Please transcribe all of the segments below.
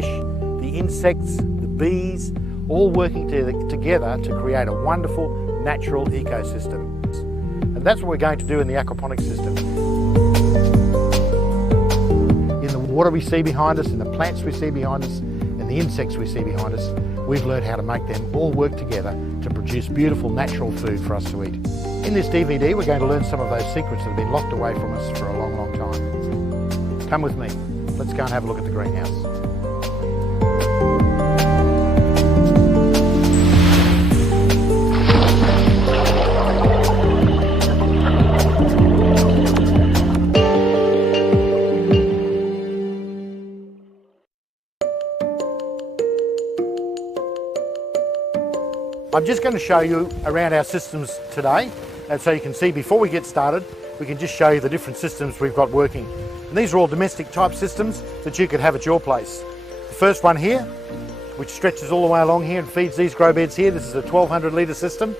fish, the insects, the bees, all working together to create a wonderful natural ecosystem. And that's what we're going to do in the aquaponics system. In the water we see behind us, in the plants we see behind us, and the insects we see behind us, we've learned how to make them all work together to produce beautiful natural food for us to eat. In this DVD, we're going to learn some of those secrets that have been locked away from us for a long, long time. Come with me. Let's go and have a look at the greenhouse. I'm just going to show you around our systems today, and so you can see before we get started, we can just show you the different systems we've got working. And these are all domestic type systems that you could have at your place. The first one here, which stretches all the way along here and feeds these grow beds here, this is a 1200 litre system,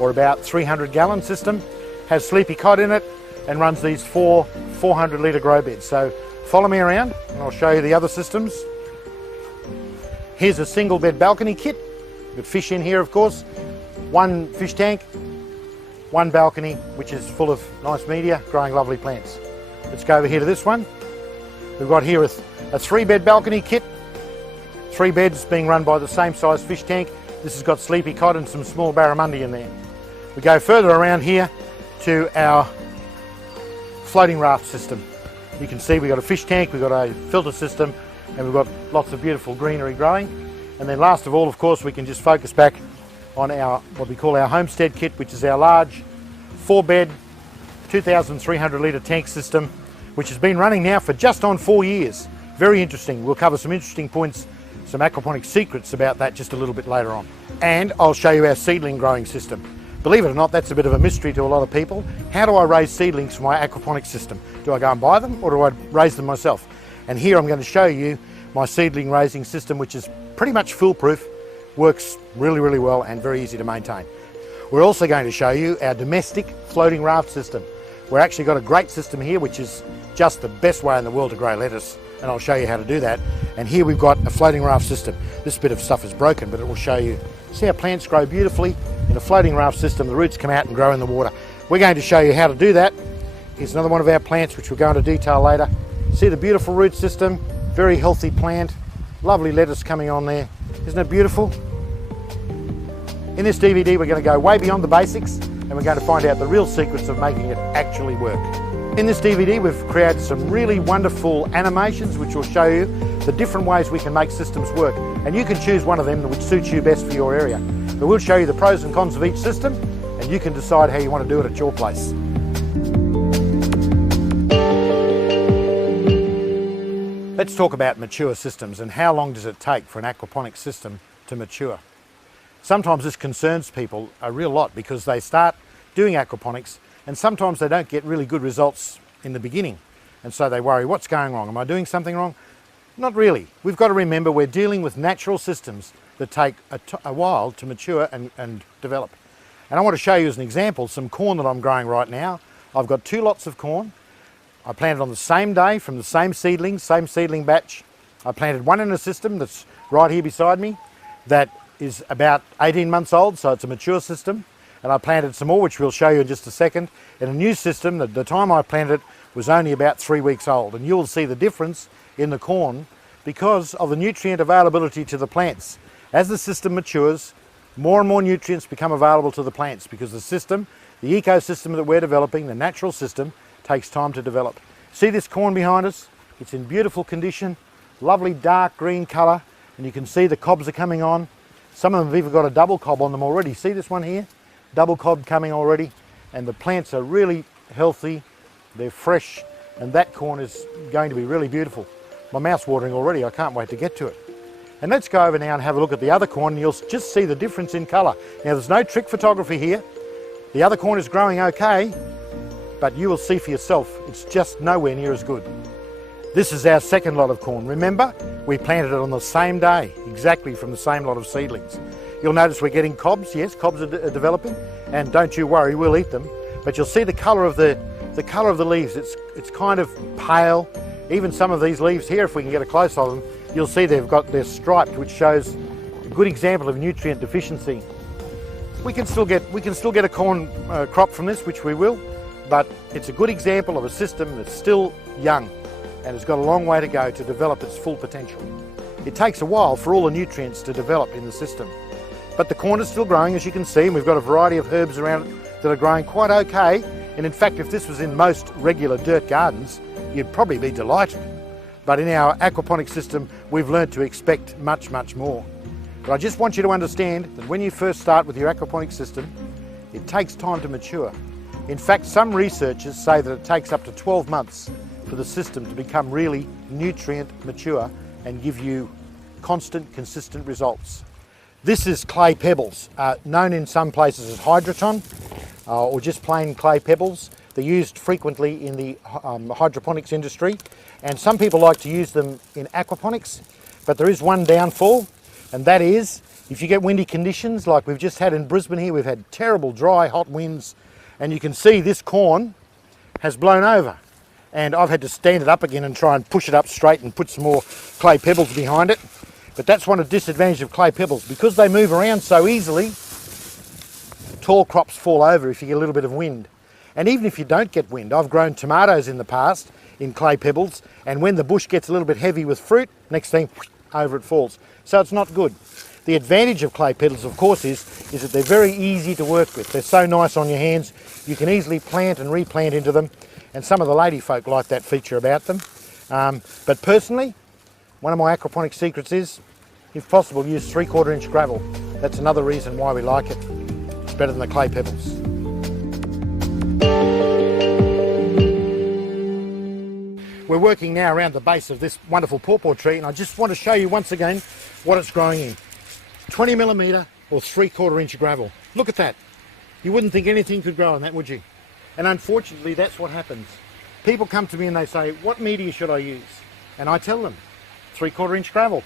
or about 300 gallon system, has sleepy cod in it and runs these 400 litre grow beds. So follow me around and I'll show you the other systems. Here's a single bed balcony kit. With fish in here, of course, one fish tank, one balcony, which is full of nice media, growing lovely plants. Let's go over here to this one. We've got here a 3-bed balcony kit, 3 beds being run by the same size fish tank. This has got sleepy cod and some small barramundi in there. We go further around here to our floating raft system. You can see we've got a fish tank, we've got a filter system, and we've got lots of beautiful greenery growing. And then last of all, of course, we can just focus back on our, what we call our homestead kit, which is our large 4-bed, 2,300 litre tank system, which has been running now for just on 4 years. Very interesting. We'll cover some interesting points, some aquaponics secrets about that just a little bit later on. And I'll show you our seedling growing system. Believe it or not, that's a bit of a mystery to a lot of people. How do I raise seedlings for my aquaponics system? Do I go and buy them or do I raise them myself? And here I'm going to show you my seedling raising system, which is pretty much foolproof, works really, really well and very easy to maintain. We're also going to show you our domestic floating raft system. We've actually got a great system here, which is just the best way in the world to grow lettuce, and I'll show you how to do that. And here we've got a floating raft system. This bit of stuff is broken, but it will show you. See how plants grow beautifully in a floating raft system. The roots come out and grow in the water. We're going to show you how to do that. Here's another one of our plants, which we'll go into detail later. See the beautiful root system, very healthy plant. Lovely lettuce coming on there. Isn't it beautiful? In this DVD, we're going to go way beyond the basics and we're going to find out the real secrets of making it actually work. In this DVD, we've created some really wonderful animations which will show you the different ways we can make systems work. And you can choose one of them which suits you best for your area. But we'll show you the pros and cons of each system and you can decide how you want to do it at your place. Let's talk about mature systems and how long does it take for an aquaponics system to mature. Sometimes this concerns people a real lot because they start doing aquaponics and sometimes they don't get really good results in the beginning. And so they worry, what's going wrong? Am I doing something wrong? Not really. We've got to remember we're dealing with natural systems that take a while to mature and develop. And I want to show you as an example some corn that I'm growing right now. I've got 2 lots of corn. I planted on the same day from the same seedling batch. I planted one in a system that's right here beside me that is about 18 months old, so it's a mature system. And I planted some more, which we'll show you in just a second, in a new system that the time I planted it was only about 3 weeks old. And you'll see the difference in the corn because of the nutrient availability to the plants. As the system matures, more and more nutrients become available to the plants because the system, the ecosystem that we're developing, the natural system, takes time to develop. See this corn behind us? It's in beautiful condition, lovely dark green colour, and you can see the cobs are coming on. Some of them have even got a double cob on them already. See this one here? Double cob coming already, and the plants are really healthy, they're fresh, and that corn is going to be really beautiful. My mouth's watering already, I can't wait to get to it. And let's go over now and have a look at the other corn and you'll just see the difference in colour. Now there's no trick photography here. The other corn is growing okay, but you will see for yourself, it's just nowhere near as good. This is our second lot of corn. Remember, we planted it on the same day, exactly from the same lot of seedlings. You'll notice we're getting cobs. Yes, cobs are developing, and don't you worry, we'll eat them. But you'll see the colour of the colour of the leaves. It's kind of pale. Even some of these leaves here, if we can get a close of them, you'll see they're striped, which shows a good example of nutrient deficiency. We can still get a corn crop from this, which we will, but it's a good example of a system that's still young and has got a long way to go to develop its full potential. It takes a while for all the nutrients to develop in the system, but the corn is still growing, as you can see, and we've got a variety of herbs around it that are growing quite okay. And in fact, if this was in most regular dirt gardens, you'd probably be delighted. But in our aquaponics system, we've learned to expect much, much more. But I just want you to understand that when you first start with your aquaponics system, it takes time to mature. In fact, some researchers say that it takes up to 12 months for the system to become really nutrient mature and give you constant, consistent results. This is clay pebbles, known in some places as hydroton, or just plain clay pebbles. They're used frequently in the hydroponics industry, and some people like to use them in aquaponics, but there is one downfall, and that is if you get windy conditions like we've just had in Brisbane here. We've had terrible dry, hot winds, and you can see this corn has blown over, and I've had to stand it up again and try and push it up straight and put some more clay pebbles behind it. But that's one of the disadvantages of clay pebbles. Because they move around so easily, tall crops fall over if you get a little bit of wind. And even if you don't get wind, I've grown tomatoes in the past in clay pebbles, and when the bush gets a little bit heavy with fruit, next thing, over it falls. So it's not good. The advantage of clay pebbles, of course, is that they're very easy to work with. They're so nice on your hands. You can easily plant and replant into them, and some of the lady folk like that feature about them. But personally, one of my aquaponic secrets is, if possible, use 3/4 inch gravel. That's another reason why we like it. It's better than the clay pebbles. We're working now around the base of this wonderful pawpaw tree, and I just want to show you once again what it's growing in. 20mm or 3/4 inch gravel. Look at that. You wouldn't think anything could grow on that, would you? And unfortunately, that's what happens. People come to me and they say, what media should I use? And I tell them, 3/4 inch gravel.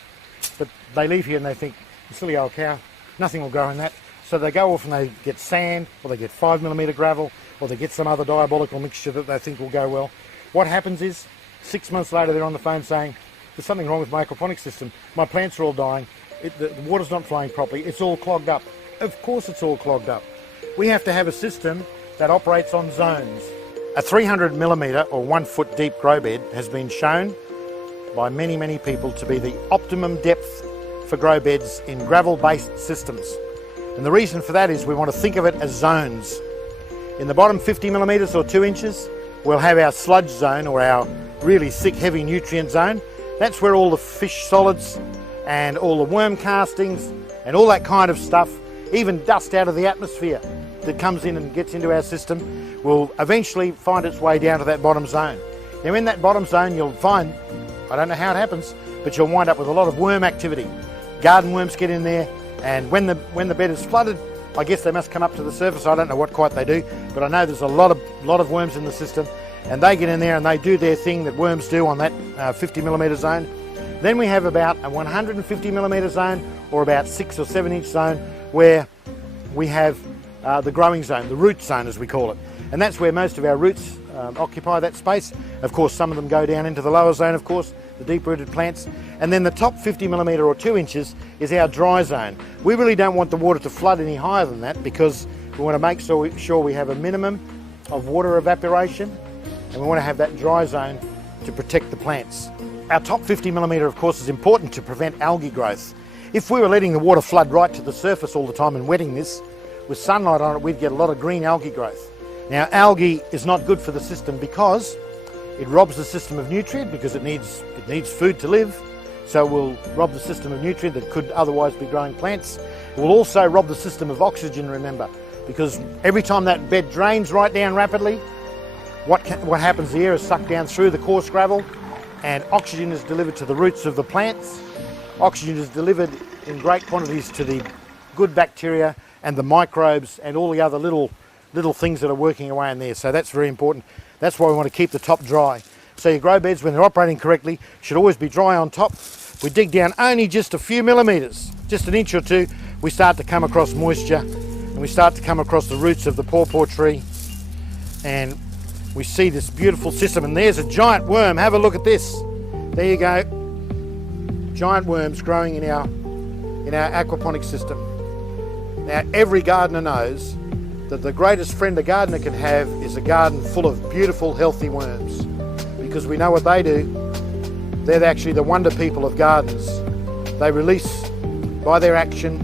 But they leave here and they think, silly old cow, nothing will grow in that. So they go off and they get sand, or they get 5mm gravel, or they get some other diabolical mixture that they think will go well. What happens is, 6 months later they're on the phone saying, there's something wrong with my aquaponics system. My plants are all dying. The water's not flowing properly. It's all clogged up. Of course it's all clogged up. We have to have a system that operates on zones. A 300mm or 1 foot deep grow bed has been shown by many, many people to be the optimum depth for grow beds in gravel-based systems. And the reason for that is we want to think of it as zones. In the bottom 50mm or 2 inches, we'll have our sludge zone, or our really thick, heavy nutrient zone. That's where all the fish solids and all the worm castings and all that kind of stuff, even dust out of the atmosphere that comes in and gets into our system, will eventually find its way down to that bottom zone. Now in that bottom zone you'll find, I don't know how it happens, but you'll wind up with a lot of worm activity. Garden worms get in there, and when the bed is flooded, I guess they must come up to the surface. I don't know what quite they do, but I know there's a lot of worms in the system, and they get in there and they do their thing that worms do on that 50mm zone. Then we have about a 150mm zone, or about 6 or 7 inch zone, where we have the growing zone, the root zone as we call it. And that's where most of our roots occupy that space. Of course, some of them go down into the lower zone, of course, the deep-rooted plants. And then the top 50mm or 2 inches is our dry zone. We really don't want the water to flood any higher than that, because we want to make sure we have a minimum of water evaporation, and we want to have that dry zone to protect the plants. Our top 50mm, of course, is important to prevent algae growth. If we were letting the water flood right to the surface all the time and wetting this, with sunlight on it, we'd get a lot of green algae growth. Now, algae is not good for the system because it robs the system of nutrient, because it needs food to live. So we'll rob the system of nutrient that could otherwise be growing plants. We'll also rob the system of oxygen, remember, because every time that bed drains right down rapidly, what happens, the air is sucked down through the coarse gravel, and oxygen is delivered to the roots of the plants. Oxygen is delivered in great quantities to the good bacteria and the microbes and all the other little things that are working away in there. So that's very important. That's why we want to keep the top dry. So your grow beds, when they're operating correctly, should always be dry on top. We dig down only just a few millimetres, just an inch or two, we start to come across moisture, and we start to come across the roots of the pawpaw tree, and we see this beautiful system. And there's a giant worm. Have a look at this. There you go. giant worms growing in our aquaponics system. Now, every gardener knows that the greatest friend a gardener can have is a garden full of beautiful, healthy worms, because we know what they do. They're actually the wonder people of gardens. They release, by their action,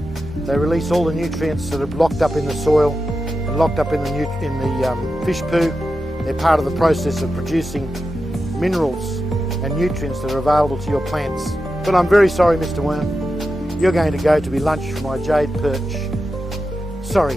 they release all the nutrients that are locked up in the soil and locked up in the fish poo. They're part of the process of producing minerals and nutrients that are available to your plants. But I'm very sorry, Mr. Worm, you're going to go to be lunch for my jade perch. Sorry.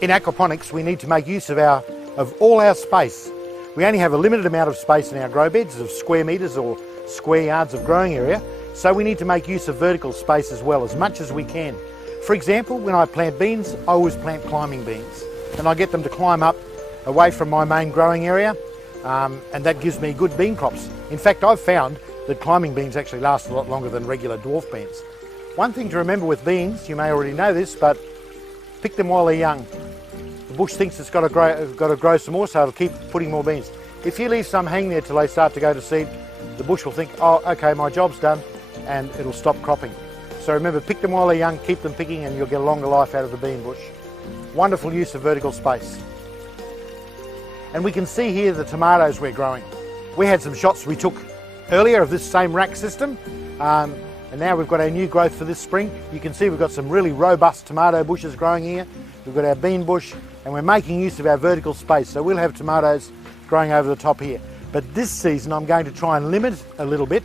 In aquaponics, we need to make use of all our space. We only have a limited amount of space in our grow beds of square metres or square yards of growing area, so we need to make use of vertical space as well, as much as we can. For example, when I plant beans, I always plant climbing beans, and I get them to climb up away from my main growing area, and that gives me good bean crops. In fact, I've found that climbing beans actually last a lot longer than regular dwarf beans. One thing to remember with beans, you may already know this, but pick them while they're young. The bush thinks it's got to grow some more, so it'll keep putting more beans. If you leave some hang there till they start to go to seed, the bush will think, oh, okay, my job's done, and it'll stop cropping. So remember, pick them while they're young, keep them picking, and you'll get a longer life out of the bean bush. Wonderful use of vertical space. And we can see here the tomatoes we're growing. We had some shots we took earlier of this same rack system, and now we've got our new growth for this spring. You can see we've got some really robust tomato bushes growing here. We've got our bean bush, and we're making use of our vertical space, so we'll have tomatoes growing over the top here. But this season I'm going to try and limit a little bit,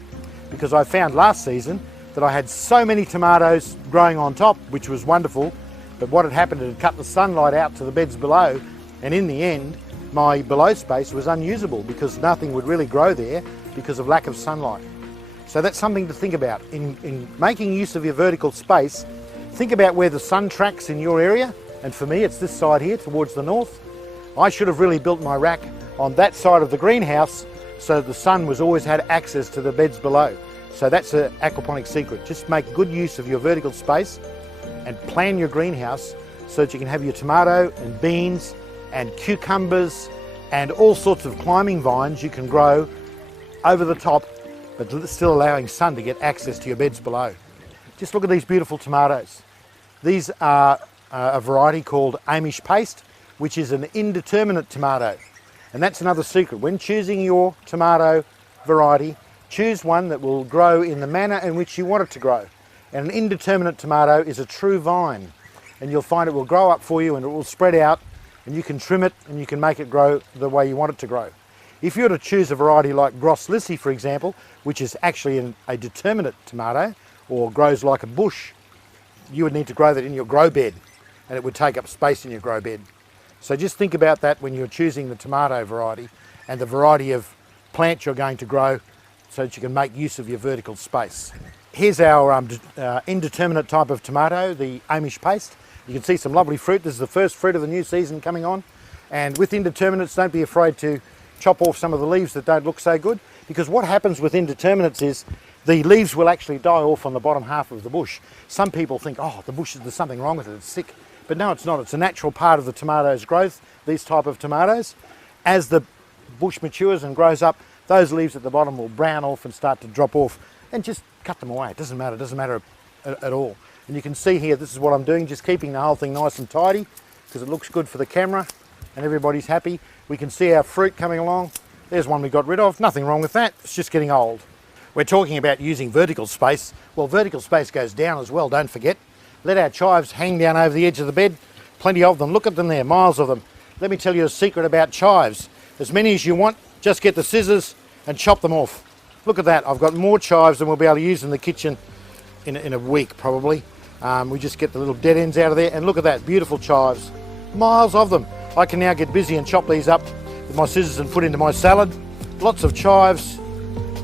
because I found last season that I had so many tomatoes growing on top, which was wonderful, but what had happened, it had cut the sunlight out to the beds below, and in the end my below space was unusable because nothing would really grow there because of lack of sunlight. So that's something to think about. In making use of your vertical space, think about where the sun tracks in your area, and for me it's this side here towards the north. I should have really built my rack on that side of the greenhouse so that the sun was always had access to the beds below. So that's an aquaponics secret. Just make good use of your vertical space and plan your greenhouse so that you can have your tomato and beans and cucumbers and all sorts of climbing vines you can grow over the top, but still allowing sun to get access to your beds below. Just look at these beautiful tomatoes. These are a variety called Amish paste, which is an indeterminate tomato. And that's another secret. When choosing your tomato variety, choose one that will grow in the manner in which you want it to grow. And an indeterminate tomato is a true vine, and you'll find it will grow up for you and it will spread out, and you can trim it and you can make it grow the way you want it to grow. If you were to choose a variety like Gros Lissi, for example, which is actually a determinate tomato or grows like a bush, you would need to grow that in your grow bed, and it would take up space in your grow bed. So just think about that when you're choosing the tomato variety and the variety of plants you're going to grow so that you can make use of your vertical space. Here's our indeterminate type of tomato, the Amish paste. You can see some lovely fruit. This is the first fruit of the new season coming on. And with indeterminates, don't be afraid to chop off some of the leaves that don't look so good, because what happens with indeterminates is the leaves will actually die off on the bottom half of the bush. Some people think, oh, the bush, there's something wrong with it, it's sick. But no, it's not. It's a natural part of the tomato's growth, these type of tomatoes. As the bush matures and grows up, those leaves at the bottom will brown off and start to drop off, and just cut them away. It doesn't matter at all. And you can see here, this is what I'm doing, just keeping the whole thing nice and tidy because it looks good for the camera and everybody's happy. We can see our fruit coming along. There's one we got rid of. Nothing wrong with that. It's just getting old. We're talking about using vertical space. Well, vertical space goes down as well, don't forget. Let our chives hang down over the edge of the bed. Plenty of them. Look at them there, miles of them. Let me tell you a secret about chives. As many as you want, just get the scissors and chop them off. Look at that. I've got more chives than we'll be able to use in the kitchen in a week, probably. We just get the little dead ends out of there, and look at that, beautiful chives. Miles of them. I can now get busy and chop these up with my scissors and put into my salad. Lots of chives,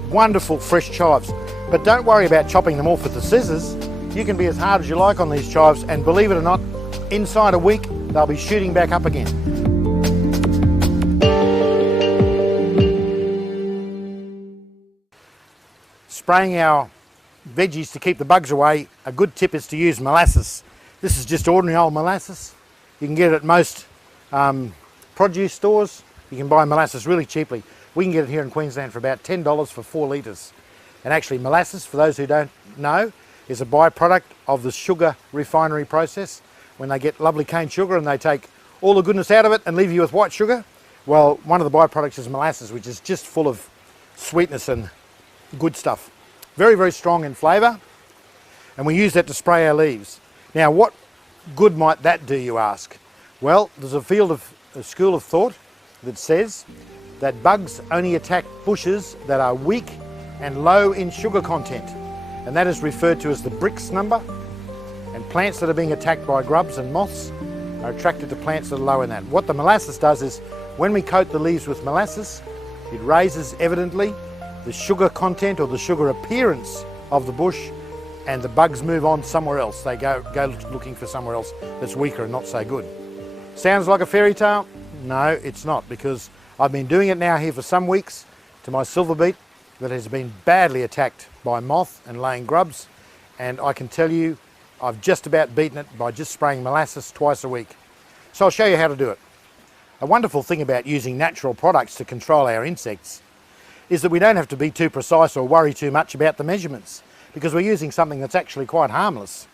wonderful fresh chives. But don't worry about chopping them off with the scissors. You can be as hard as you like on these chives, and believe it or not, inside a week, they'll be shooting back up again. Spraying our veggies to keep the bugs away, a good tip is to use molasses. This is just ordinary old molasses. You can get it at most produce stores. You can buy molasses really cheaply. We can get it here in Queensland for about $10 for 4 litres. And actually molasses, for those who don't know, is a byproduct of the sugar refinery process. When they get lovely cane sugar and they take all the goodness out of it and leave you with white sugar, well, one of the byproducts is molasses, which is just full of sweetness and good stuff. Very, very strong in flavour, and we use that to spray our leaves. Now, what good might that do, you ask? Well, there's a school of thought that says that bugs only attack bushes that are weak and low in sugar content, and that is referred to as the Brix number. And plants that are being attacked by grubs and moths are attracted to plants that are low in that. What the molasses does is, when we coat the leaves with molasses, it raises evidently the sugar content or the sugar appearance of the bush, and the bugs move on somewhere else. They go looking for somewhere else that's weaker and not so good. Sounds like a fairy tale? No, it's not, because I've been doing it now here for some weeks to my silver beet that has been badly attacked by moth and laying grubs, and I can tell you I've just about beaten it by just spraying molasses twice a week. So I'll show you how to do it. A wonderful thing about using natural products to control our insects is that we don't have to be too precise or worry too much about the measurements, because we're using something that's actually quite harmless.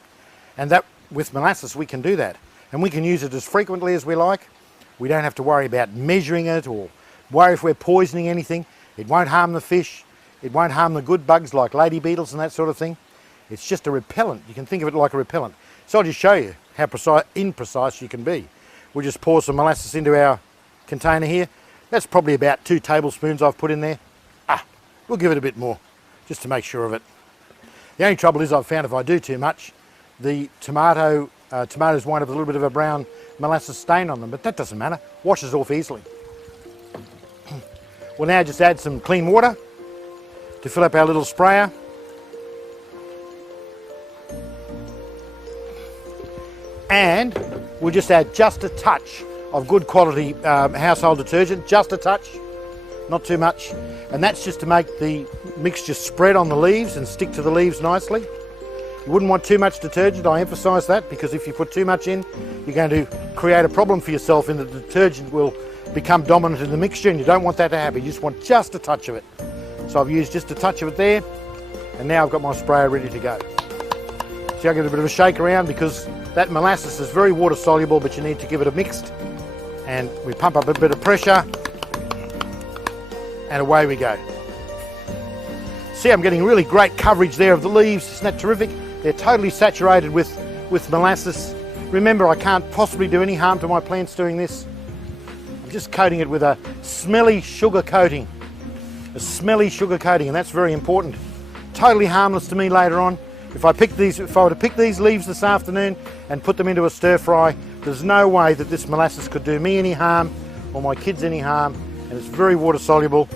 And that, with molasses, we can do that. And we can use it as frequently as we like. We don't have to worry about measuring it or worry if we're poisoning anything. It won't harm the fish. It won't harm the good bugs like lady beetles and that sort of thing. It's just a repellent. You can think of it like a repellent. So I'll just show you how imprecise you can be. We'll just pour some molasses into our container here. That's probably about 2 tablespoons I've put in there. We'll give it a bit more, just to make sure of it. The only trouble is I've found if I do too much, the tomatoes wind up with a little bit of a brown molasses stain on them, but that doesn't matter. Washes off easily. We'll now just add some clean water to fill up our little sprayer. And we'll just add just a touch of good quality household detergent, just a touch, not too much. And that's just to make the mixture spread on the leaves and stick to the leaves nicely. You wouldn't want too much detergent, I emphasise that, because if you put too much in, you're going to create a problem for yourself, and the detergent will become dominant in the mixture, and you don't want that to happen. You just want just a touch of it. So I've used just a touch of it there, and now I've got my sprayer ready to go. See, I give it a bit of a shake around because that molasses is very water soluble, but you need to give it a mixed, and we pump up a bit of pressure, and away we go. See, I'm getting really great coverage there of the leaves. Isn't that terrific? They're totally saturated with molasses. Remember, I can't possibly do any harm to my plants doing this. I'm just coating it with a smelly sugar coating. A smelly sugar coating, and that's very important. Totally harmless to me later on. If I were to pick these leaves this afternoon and put them into a stir fry, there's no way that this molasses could do me any harm or my kids any harm, and it's very water soluble.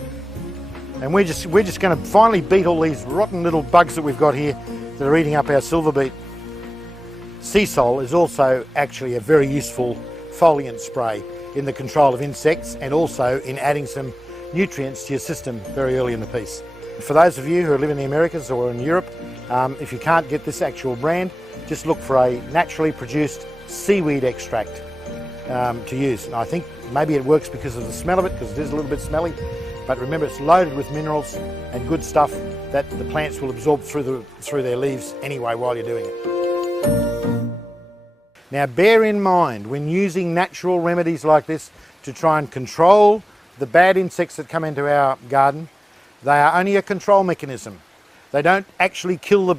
And we're just going to finally beat all these rotten little bugs that we've got here that are eating up our silver beet. Sea Sol is also actually a very useful foliant spray in the control of insects, and also in adding some nutrients to your system very early in the piece. For those of you who live in the Americas or in Europe, if you can't get this actual brand, just look for a naturally produced seaweed extract to use. And I think maybe it works because of the smell of it, because it is a little bit smelly. But remember, it's loaded with minerals and good stuff that the plants will absorb through their leaves anyway while you're doing it. Now bear in mind, when using natural remedies like this to try and control the bad insects that come into our garden, they are only a control mechanism. They don't actually kill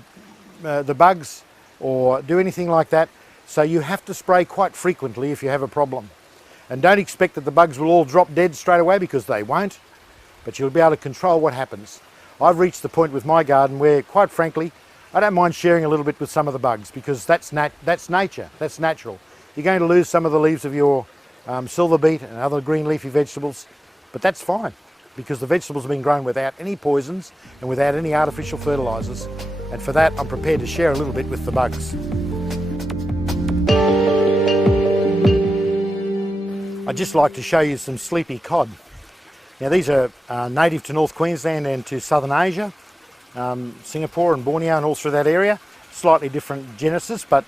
the bugs or do anything like that. So you have to spray quite frequently if you have a problem. And don't expect that the bugs will all drop dead straight away, because they won't. But you'll be able to control what happens. I've reached the point with my garden where, quite frankly, I don't mind sharing a little bit with some of the bugs, because that's nature, that's natural. You're going to lose some of the leaves of your silver beet and other green leafy vegetables, but that's fine, because the vegetables have been grown without any poisons and without any artificial fertilisers. And for that, I'm prepared to share a little bit with the bugs. I'd just like to show you some sleepy cod. Now these are native to North Queensland and to Southern Asia, Singapore and Borneo and all through that area. Slightly different genesis, but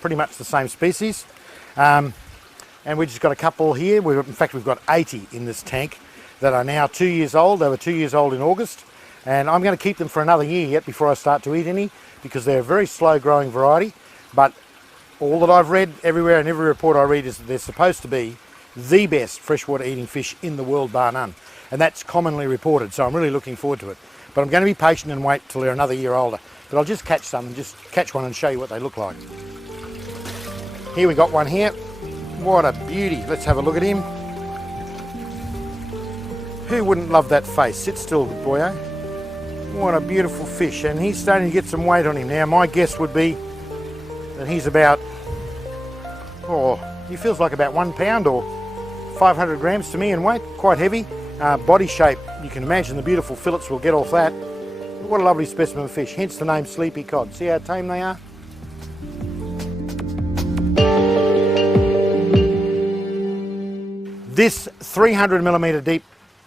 pretty much the same species. And we've just got a couple here. In fact, we've got 80 in this tank that are now 2 years old. They were 2 years old in August. And I'm going to keep them for another year yet before I start to eat any, because they're a very slow growing variety. But all that I've read everywhere, and every report I read, is that they're supposed to be the best freshwater eating fish in the world, bar none. And that's commonly reported, so I'm really looking forward to it. But I'm going to be patient and wait till they're another year older. But I'll just catch some, just catch one and show you what they look like. Here we got one here. What a beauty. Let's have a look at him. Who wouldn't love that face? Sit still, good boy, eh? What a beautiful fish. And he's starting to get some weight on him now. My guess would be that he's about, he feels like about 1 pound or 500 grams to me in weight. Quite heavy. Body shape, you can imagine the beautiful fillets will get off that. What a lovely specimen of fish, hence the name Sleepy Cod. See how tame they are? This 300mm deep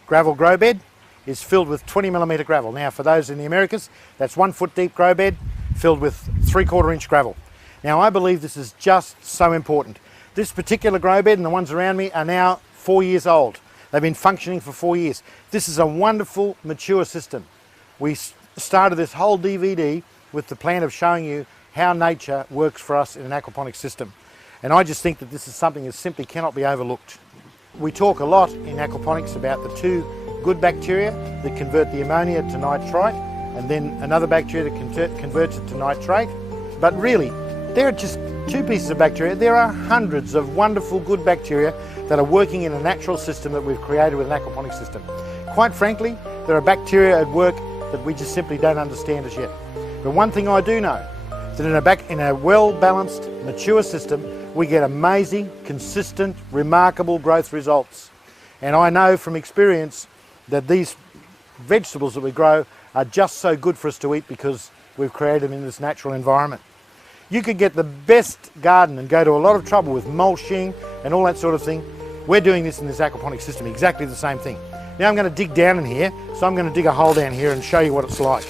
gravel grow bed is filled with 20mm gravel. Now for those in the Americas, that's 1 foot deep grow bed filled with 3/4 inch gravel. Now I believe this is just so important. This particular grow bed and the ones around me are now 4 years old. They've been functioning for 4 years. This is a wonderful, mature system. We started this whole DVD with the plan of showing you how nature works for us in an aquaponics system. And I just think that this is something that simply cannot be overlooked. We talk a lot in aquaponics about the 2 good bacteria that convert the ammonia to nitrite, and then another bacteria that converts it to nitrate. But really, they're just 2 pieces of bacteria. There are hundreds of wonderful good bacteria that are working in a natural system that we've created with an aquaponics system. Quite frankly, there are bacteria at work that we just simply don't understand as yet. But one thing I do know, that in a well-balanced, mature system, we get amazing, consistent, remarkable growth results. And I know from experience that these vegetables that we grow are just so good for us to eat because we've created them in this natural environment. You could get the best garden and go to a lot of trouble with mulching and all that sort of thing. We're doing this in this aquaponics system, exactly the same thing. Now I'm going to dig down in here, so I'm going to dig a hole down here and show you what it's like.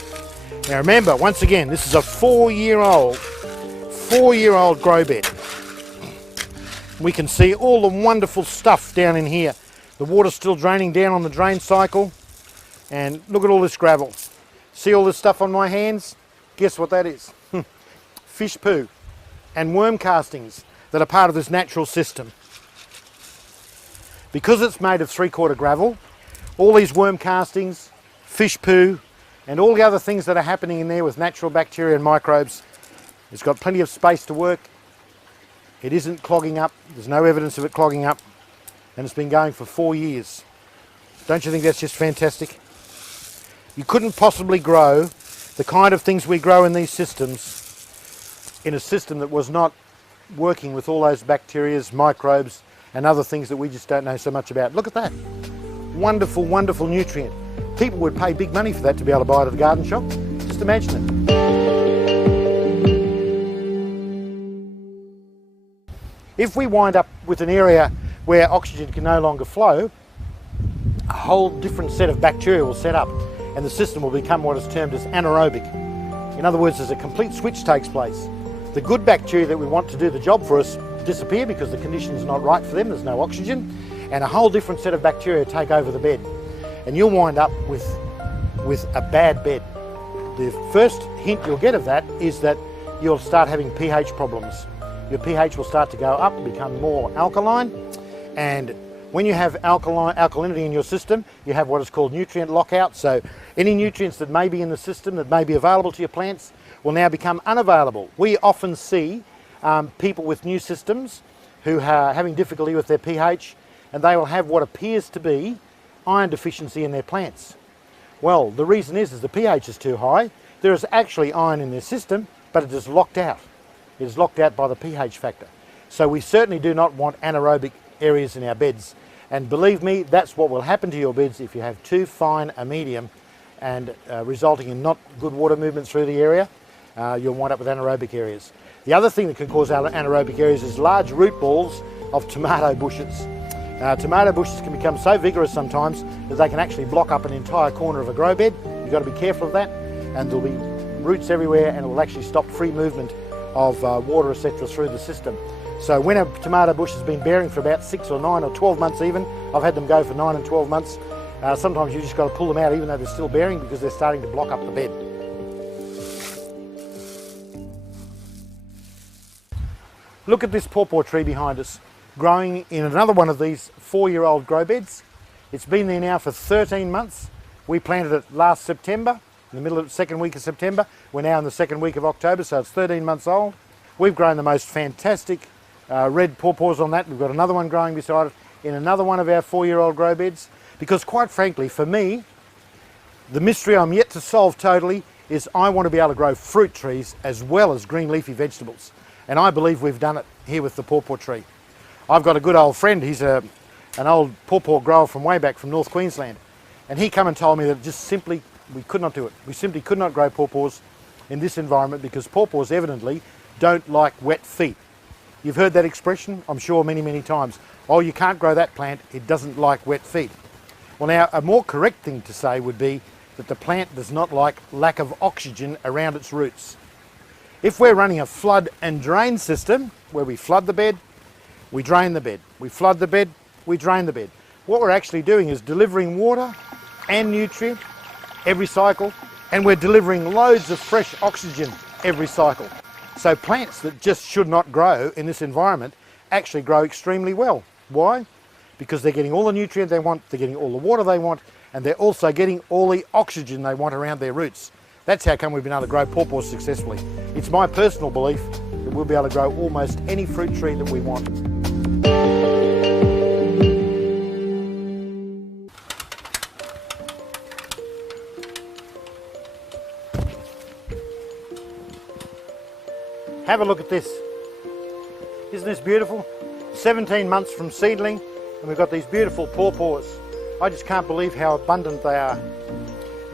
Now remember, once again, this is a 4-year-old grow bed. We can see all the wonderful stuff down in here. The water's still draining down on the drain cycle. And look at all this gravel. See all this stuff on my hands? Guess what that is? Fish poo and worm castings that are part of this natural system. Because it's made of 3/4 gravel, all these worm castings, fish poo, and all the other things that are happening in there with natural bacteria and microbes, it's got plenty of space to work. It isn't clogging up. There's no evidence of it clogging up. And it's been going for 4 years. Don't you think that's just fantastic? You couldn't possibly grow the kind of things we grow in these systems in a system that was not working with all those bacteria, microbes, and other things that we just don't know so much about. Look at that. Wonderful, wonderful nutrient. People would pay big money for that to be able to buy it at a garden shop. Just imagine it. If we wind up with an area where oxygen can no longer flow, a whole different set of bacteria will set up and the system will become what is termed as anaerobic. In other words, there's a complete switch takes place. The good bacteria that we want to do the job for us disappear because the condition's not right for them, there's no oxygen, and a whole different set of bacteria take over the bed. And you'll wind up with a bad bed. The first hint you'll get of that is that you'll start having pH problems. Your pH will start to go up and become more alkaline, and when you have alkalinity in your system, you have what is called nutrient lockout. So any nutrients that may be in the system that may be available to your plants will now become unavailable. We often see people with new systems who are having difficulty with their pH, and they will have what appears to be iron deficiency in their plants. Well, the reason is the pH is too high. There is actually iron in their system, but it is locked out. It is locked out by the pH factor. So we certainly do not want anaerobic areas in our beds. And believe me, that's what will happen to your beds if you have too fine a medium and resulting in not good water movement through the area. You'll wind up with anaerobic areas. The other thing that can cause anaerobic areas is large root balls of tomato bushes. Tomato bushes can become so vigorous sometimes that they can actually block up an entire corner of a grow bed. You've got to be careful of that, and there'll be roots everywhere, and it will actually stop free movement of water, etc. through the system. So when a tomato bush has been bearing for about 6 or 9 or 12 months even, I've had them go for 9 and 12 months, sometimes you just got to pull them out even though they're still bearing because they're starting to block up the bed. Look at this pawpaw tree behind us, growing in another one of these 4-year-old grow beds. It's been there now for 13 months. We planted it last September, in the middle of the second week of September. We're now in the second week of October, so it's 13 months old. We've grown the most fantastic red pawpaws on that. We've got another one growing beside it in another one of our 4-year-old grow beds. Because quite frankly, for me, the mystery I'm yet to solve totally is I want to be able to grow fruit trees as well as green leafy vegetables. And I believe we've done it here with the pawpaw tree. I've got a good old friend, he's an old pawpaw grower from way back from North Queensland. And he come and told me that just simply, we could not do it. We simply could not grow pawpaws in this environment because pawpaws evidently don't like wet feet. You've heard that expression, I'm sure, many, many times. Oh, you can't grow that plant, it doesn't like wet feet. Well now, a more correct thing to say would be that the plant does not like lack of oxygen around its roots. If we're running a flood and drain system, where we flood the bed, we drain the bed, we flood the bed, we drain the bed. What we're actually doing is delivering water and nutrient every cycle, and we're delivering loads of fresh oxygen every cycle. So plants that just should not grow in this environment actually grow extremely well. Why? Because they're getting all the nutrient they want, they're getting all the water they want, and they're also getting all the oxygen they want around their roots. That's how come we've been able to grow pawpaws successfully. It's my personal belief that we'll be able to grow almost any fruit tree that we want. Have a look at this. Isn't this beautiful? 17 months from seedling, and we've got these beautiful pawpaws. I just can't believe how abundant they are.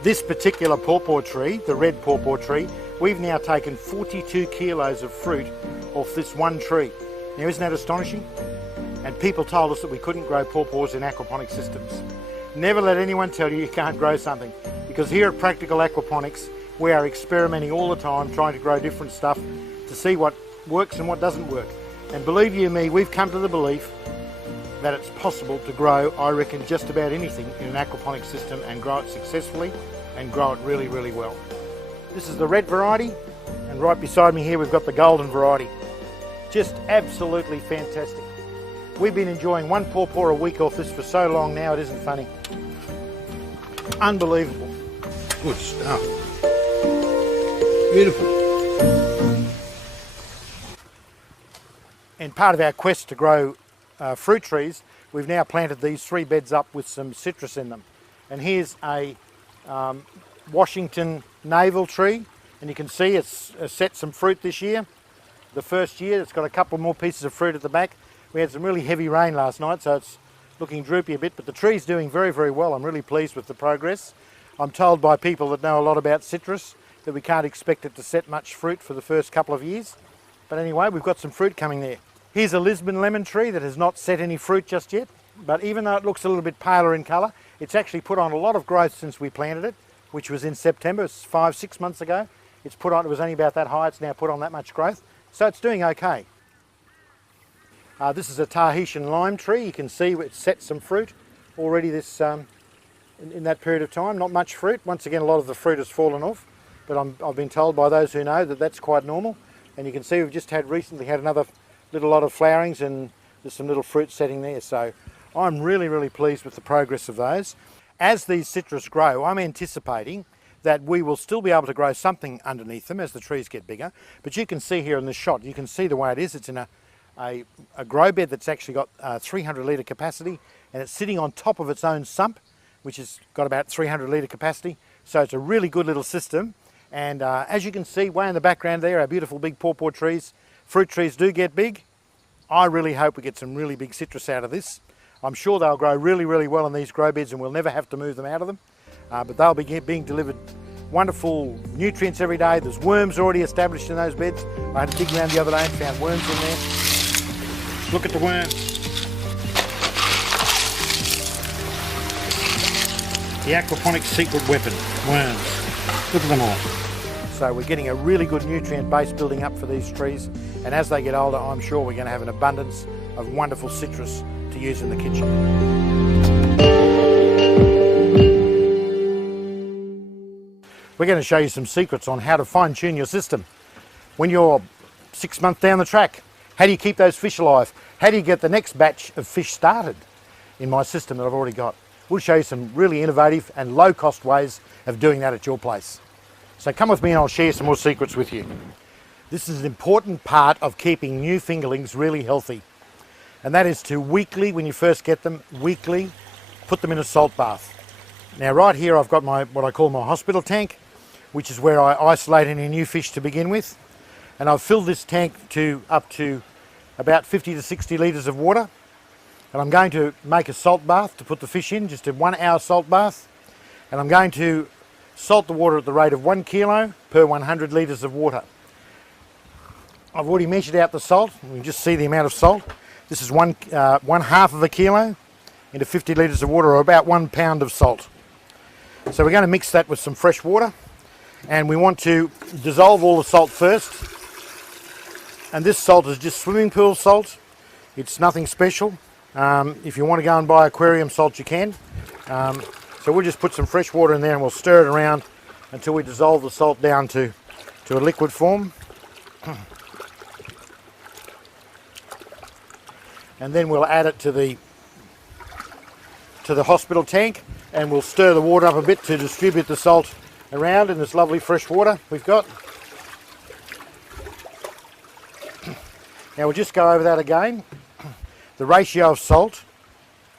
This particular pawpaw tree, the red pawpaw tree, we've now taken 42 kilos of fruit off this one tree. Now isn't that astonishing? And people told us that we couldn't grow pawpaws in aquaponic systems. Never let anyone tell you can't grow something, because here at Practical Aquaponics we are experimenting all the time, trying to grow different stuff to see what works and what doesn't work. And believe you me, we've come to the belief that it's possible to grow, I reckon, just about anything in an aquaponic system and grow it successfully and grow it really, really well. This is the red variety, and right beside me here we've got the golden variety. Just absolutely fantastic. We've been enjoying one pawpaw a week off this for so long now, it isn't funny. Unbelievable. Good stuff. Beautiful. And part of our quest to grow fruit trees, we've now planted these 3 beds up with some citrus in them. And here's a Washington navel tree, and you can see it's set some fruit this year. The first year, it's got a couple more pieces of fruit at the back. We had some really heavy rain last night, so it's looking droopy a bit, but the tree's doing very, very well. I'm really pleased with the progress. I'm told by people that know a lot about citrus that we can't expect it to set much fruit for the first couple of years. But anyway, we've got some fruit coming there. Here's a Lisbon lemon tree that has not set any fruit just yet, but even though it looks a little bit paler in colour, it's actually put on a lot of growth since we planted it, which was in September. It's 5-6 months ago. It's put on, it was only about that high, it's now put on that much growth, so it's doing okay. This is a Tahitian lime tree. You can see it's set some fruit already this in that period of time. Not much fruit. Once again, a lot of the fruit has fallen off, but I've been told by those who know that that's quite normal. And you can see we've just recently had another little lot of flowerings, and there's some little fruit setting there. So I'm really, really pleased with the progress of those. As these citrus grow, I'm anticipating that we will still be able to grow something underneath them as the trees get bigger. But you can see here in this shot, you can see the way it is. It's in a grow bed that's actually got 300 litre capacity, and it's sitting on top of its own sump, which has got about 300 litre capacity. So it's a really good little system. And as you can see way in the background there, our beautiful big pawpaw trees. Fruit trees do get big. I really hope we get some really big citrus out of this. I'm sure they'll grow really, really well in these grow beds and we'll never have to move them out of them. But they'll be being delivered wonderful nutrients every day. There's worms already established in those beds. I had to dig around the other day and found worms in there. Look at the worms. The aquaponics secret weapon, worms. Look at them all. So we're getting a really good nutrient base building up for these trees, and as they get older, I'm sure we're going to have an abundance of wonderful citrus to use in the kitchen. We're going to show you some secrets on how to fine-tune your system. When you're 6 months down the track, how do you keep those fish alive? How do you get the next batch of fish started in my system that I've already got? We'll show you some really innovative and low-cost ways of doing that at your place. So come with me and I'll share some more secrets with you. This is an important part of keeping new fingerlings really healthy. And that is to weekly, when you first get them, weekly, put them in a salt bath. Now right here I've got what I call my hospital tank, which is where I isolate any new fish to begin with. And I've filled this tank up to about 50 to 60 litres of water. And I'm going to make a salt bath to put the fish in, just a 1 hour salt bath. And I'm going to salt the water at the rate of 1 kilo per 100 litres of water. I've already measured out the salt. You can just see the amount of salt. This is one half of a kilo into 50 litres of water, or about 1 pound of salt. So we're going to mix that with some fresh water, and we want to dissolve all the salt first. And this salt is just swimming pool salt. It's nothing special. If you want to go and buy aquarium salt, you can. So we'll just put some fresh water in there and we'll stir it around until we dissolve the salt down to a liquid form. And then we'll add it to the hospital tank, and we'll stir the water up a bit to distribute the salt around in this lovely fresh water we've got. Now we'll just go over that again. The ratio of salt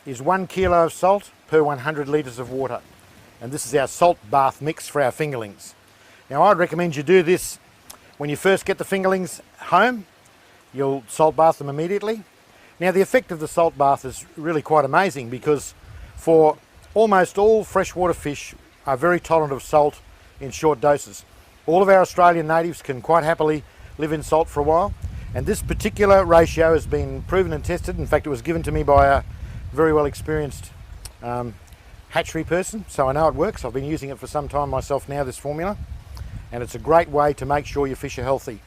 is 1 kilo of salt per 100 litres of water. And this is our salt bath mix for our fingerlings. Now I'd recommend you do this when you first get the fingerlings home. You'll salt bath them immediately. Now the effect of the salt bath is really quite amazing, because for almost all freshwater fish are very tolerant of salt in short doses. All of our Australian natives can quite happily live in salt for a while, and this particular ratio has been proven and tested. In fact, it was given to me by a very well experienced hatchery person, so I know it works. I've been using it for some time myself now, this formula, and it's a great way to make sure your fish are healthy.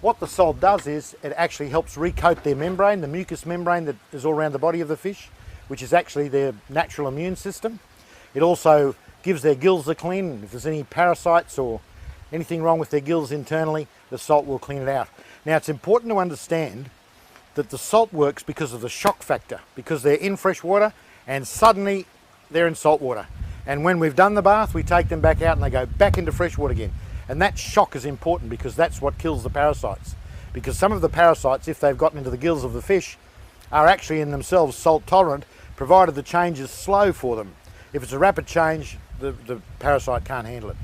What the salt does is it actually helps recoat their membrane, the mucous membrane that is all around the body of the fish, which is actually their natural immune system. It also gives their gills a clean. If there's any parasites or anything wrong with their gills internally, the salt will clean it out. Now it's important to understand that the salt works because of the shock factor, because they're in fresh water and suddenly they're in salt water. And when we've done the bath, we take them back out and they go back into fresh water again. And that shock is important, because that's what kills the parasites. Because some of the parasites, if they've gotten into the gills of the fish, are actually in themselves salt tolerant, provided the change is slow for them. If it's a rapid change, the parasite can't handle it.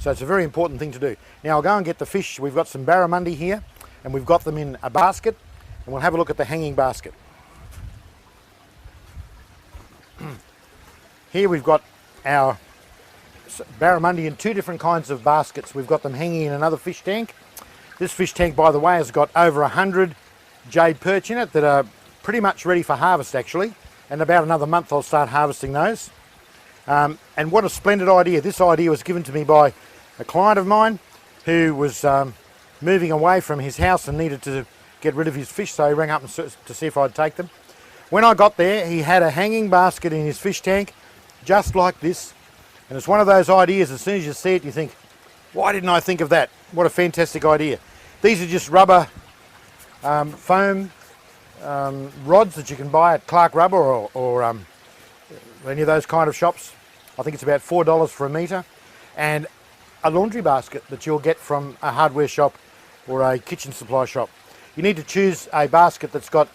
So it's a very important thing to do. Now I'll go and get the fish. We've got some barramundi here, and we've got them in a basket, and we'll have a look at the hanging basket. Here we've got our barramundi in 2 different kinds of baskets. We've got them hanging in another fish tank. This fish tank, by the way, has got over 100 jade perch in it that are pretty much ready for harvest, actually. And about another month I'll start harvesting those. And what a splendid idea. This idea was given to me by a client of mine who was moving away from his house and needed to get rid of his fish, so he rang up to see if I'd take them. When I got there, he had a hanging basket in his fish tank just like this. And it's one of those ideas, as soon as you see it, you think, why didn't I think of that? What a fantastic idea. These are just rubber foam rods that you can buy at Clark Rubber or any of those kind of shops. I think it's about $4 for a metre. And a laundry basket that you'll get from a hardware shop or a kitchen supply shop. You need to choose a basket that's got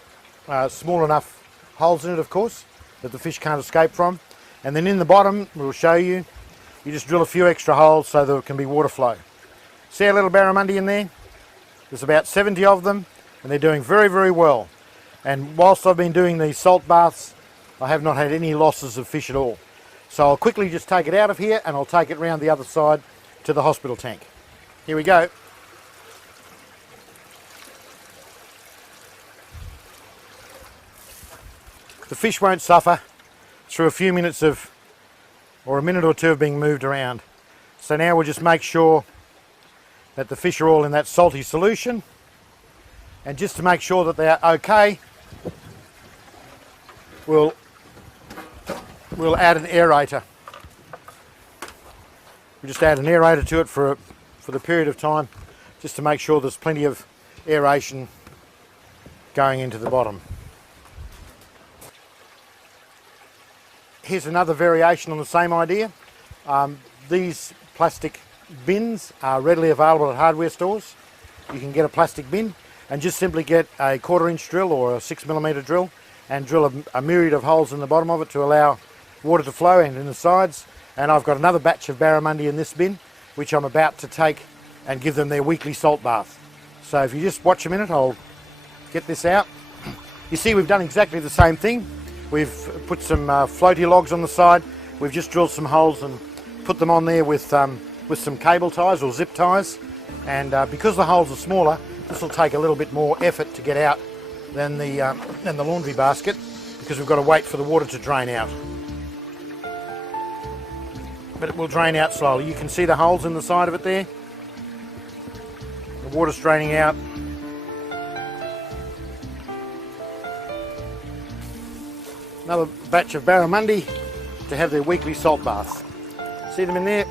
small enough holes in it, of course, that the fish can't escape from. And then in the bottom, we'll show you, you just drill a few extra holes so there can be water flow. See our little barramundi in there? There's about 70 of them, and they're doing very, very well. And whilst I've been doing these salt baths, I have not had any losses of fish at all. So I'll quickly just take it out of here, and I'll take it round the other side to the hospital tank. Here we go. The fish won't suffer through a few minutes of, or a minute or two of being moved around. So now we'll just make sure that the fish are all in that salty solution. And just to make sure that they're okay, we'll add an aerator. We just add an aerator to it for the period of time, just to make sure there's plenty of aeration going into the bottom. Here's another variation on the same idea. These plastic bins are readily available at hardware stores. You can get a plastic bin and just simply get a 1/4 inch drill or a 6mm drill and drill a myriad of holes in the bottom of it to allow water to flow and in the sides. And I've got another batch of barramundi in this bin, which I'm about to take and give them their weekly salt bath. So if you just watch a minute, I'll get this out. You see, we've done exactly the same thing. We've put some floaty logs on the side. We've just drilled some holes and put them on there with some cable ties or zip ties. And because the holes are smaller, this will take a little bit more effort to get out than the laundry basket, because we've got to wait for the water to drain out. But it will drain out slowly. You can see the holes in the side of it there. The water's draining out. Another batch of barramundi to have their weekly salt baths. See them in there?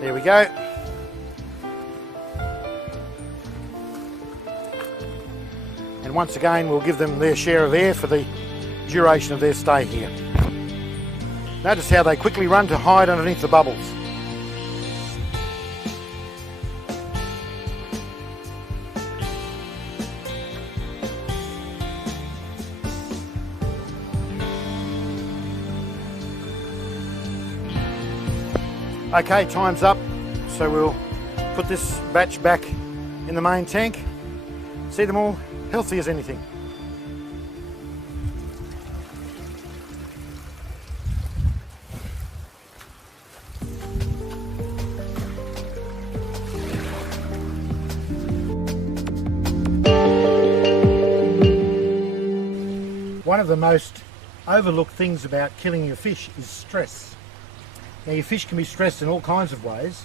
There we go. And once again, we'll give them their share of air for the duration of their stay here. Notice how they quickly run to hide underneath the bubbles. Okay, time's up, so we'll put this batch back in the main tank. See them all healthy as anything. One of the most overlooked things about killing your fish is stress. Now, your fish can be stressed in all kinds of ways.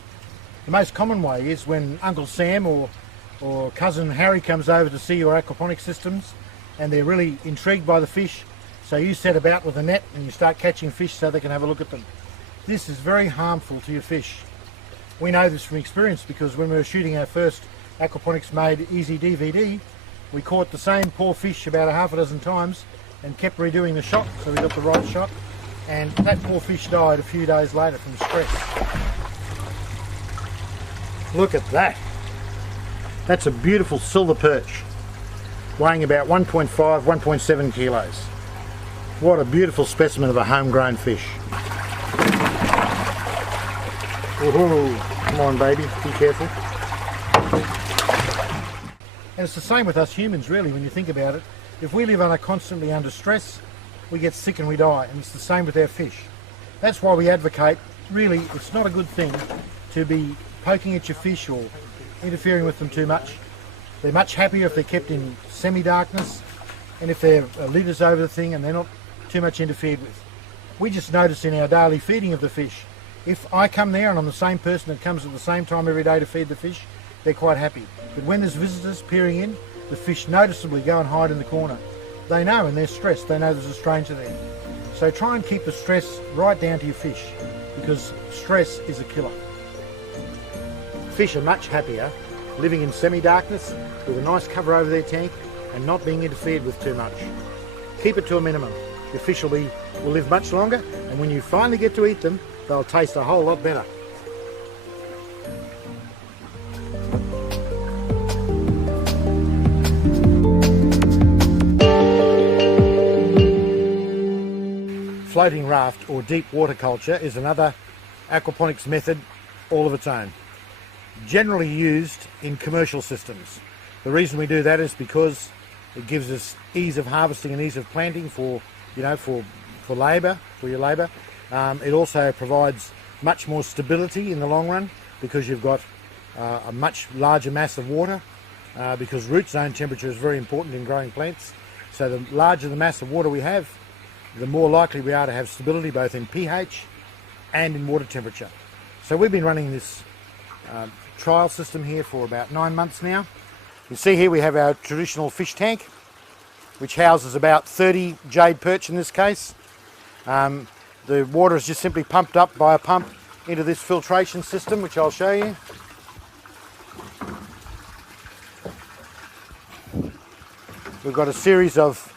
The most common way is when Uncle Sam or cousin Harry comes over to see your aquaponics systems, and they're really intrigued by the fish, so you set about with a net and you start catching fish so they can have a look at them. This is very harmful to your fish. We know this from experience, because when we were shooting our first Aquaponics made easy DVD, we caught the same poor fish about a half a dozen times and kept redoing the shot so we got the right shot, and that poor fish died a few days later from stress. Look at that. That's a beautiful silver perch, weighing about 1.5, 1.7 kilos. What a beautiful specimen of a homegrown fish. Woohoo! Come on, baby, be careful. And it's the same with us humans, really, when you think about it. If we live constantly under stress, we get sick and we die, and it's the same with our fish. That's why we advocate, really, it's not a good thing to be poking at your fish or interfering with them too much. They're much happier if they're kept in semi-darkness, and if their lid is over the thing and they're not too much interfered with. We just notice in our daily feeding of the fish, if I come there and I'm the same person that comes at the same time every day to feed the fish, they're quite happy. But when there's visitors peering in, the fish noticeably go and hide in the corner. They know, and they're stressed, they know there's a stranger there. So try and keep the stress right down to your fish, because stress is a killer. Fish are much happier living in semi-darkness with a nice cover over their tank and not being interfered with too much. Keep it to a minimum. Your fish will live much longer, and when you finally get to eat them, they'll taste a whole lot better. Floating raft or deep water culture is another aquaponics method all of its own, generally used in commercial systems. The reason we do that is because it gives us ease of harvesting and ease of planting for your labour. It also provides much more stability in the long run, because you've got a much larger mass of water, because root zone temperature is very important in growing plants. So the larger the mass of water we have, the more likely we are to have stability both in pH and in water temperature. So we've been running this trial system here for about 9 months now. You see here we have our traditional fish tank, which houses about 30 jade perch in this case. The water is just simply pumped up by a pump into this filtration system, which I'll show you. We've got a series of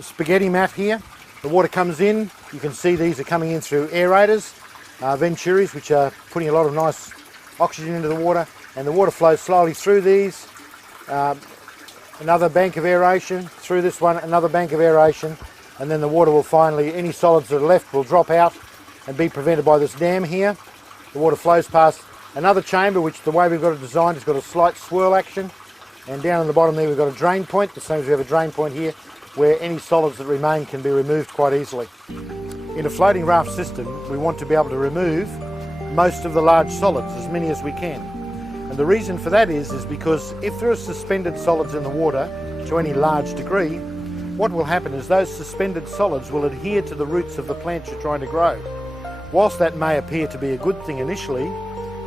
spaghetti mat here. The water comes in. You can see these are coming in through aerators, venturis, which are putting a lot of nice oxygen into the water, and the water flows slowly through these. Another bank of aeration, through this one, another bank of aeration, and then the water will finally, any solids that are left will drop out and be prevented by this dam here. The water flows past another chamber, which the way we've got it designed has got a slight swirl action, and down on the bottom there we've got a drain point, the same as we have a drain point here, where any solids that remain can be removed quite easily. In a floating raft system, we want to be able to remove most of the large solids, as many as we can. And the reason for that is because if there are suspended solids in the water to any large degree, what will happen is those suspended solids will adhere to the roots of the plant you're trying to grow. Whilst that may appear to be a good thing initially,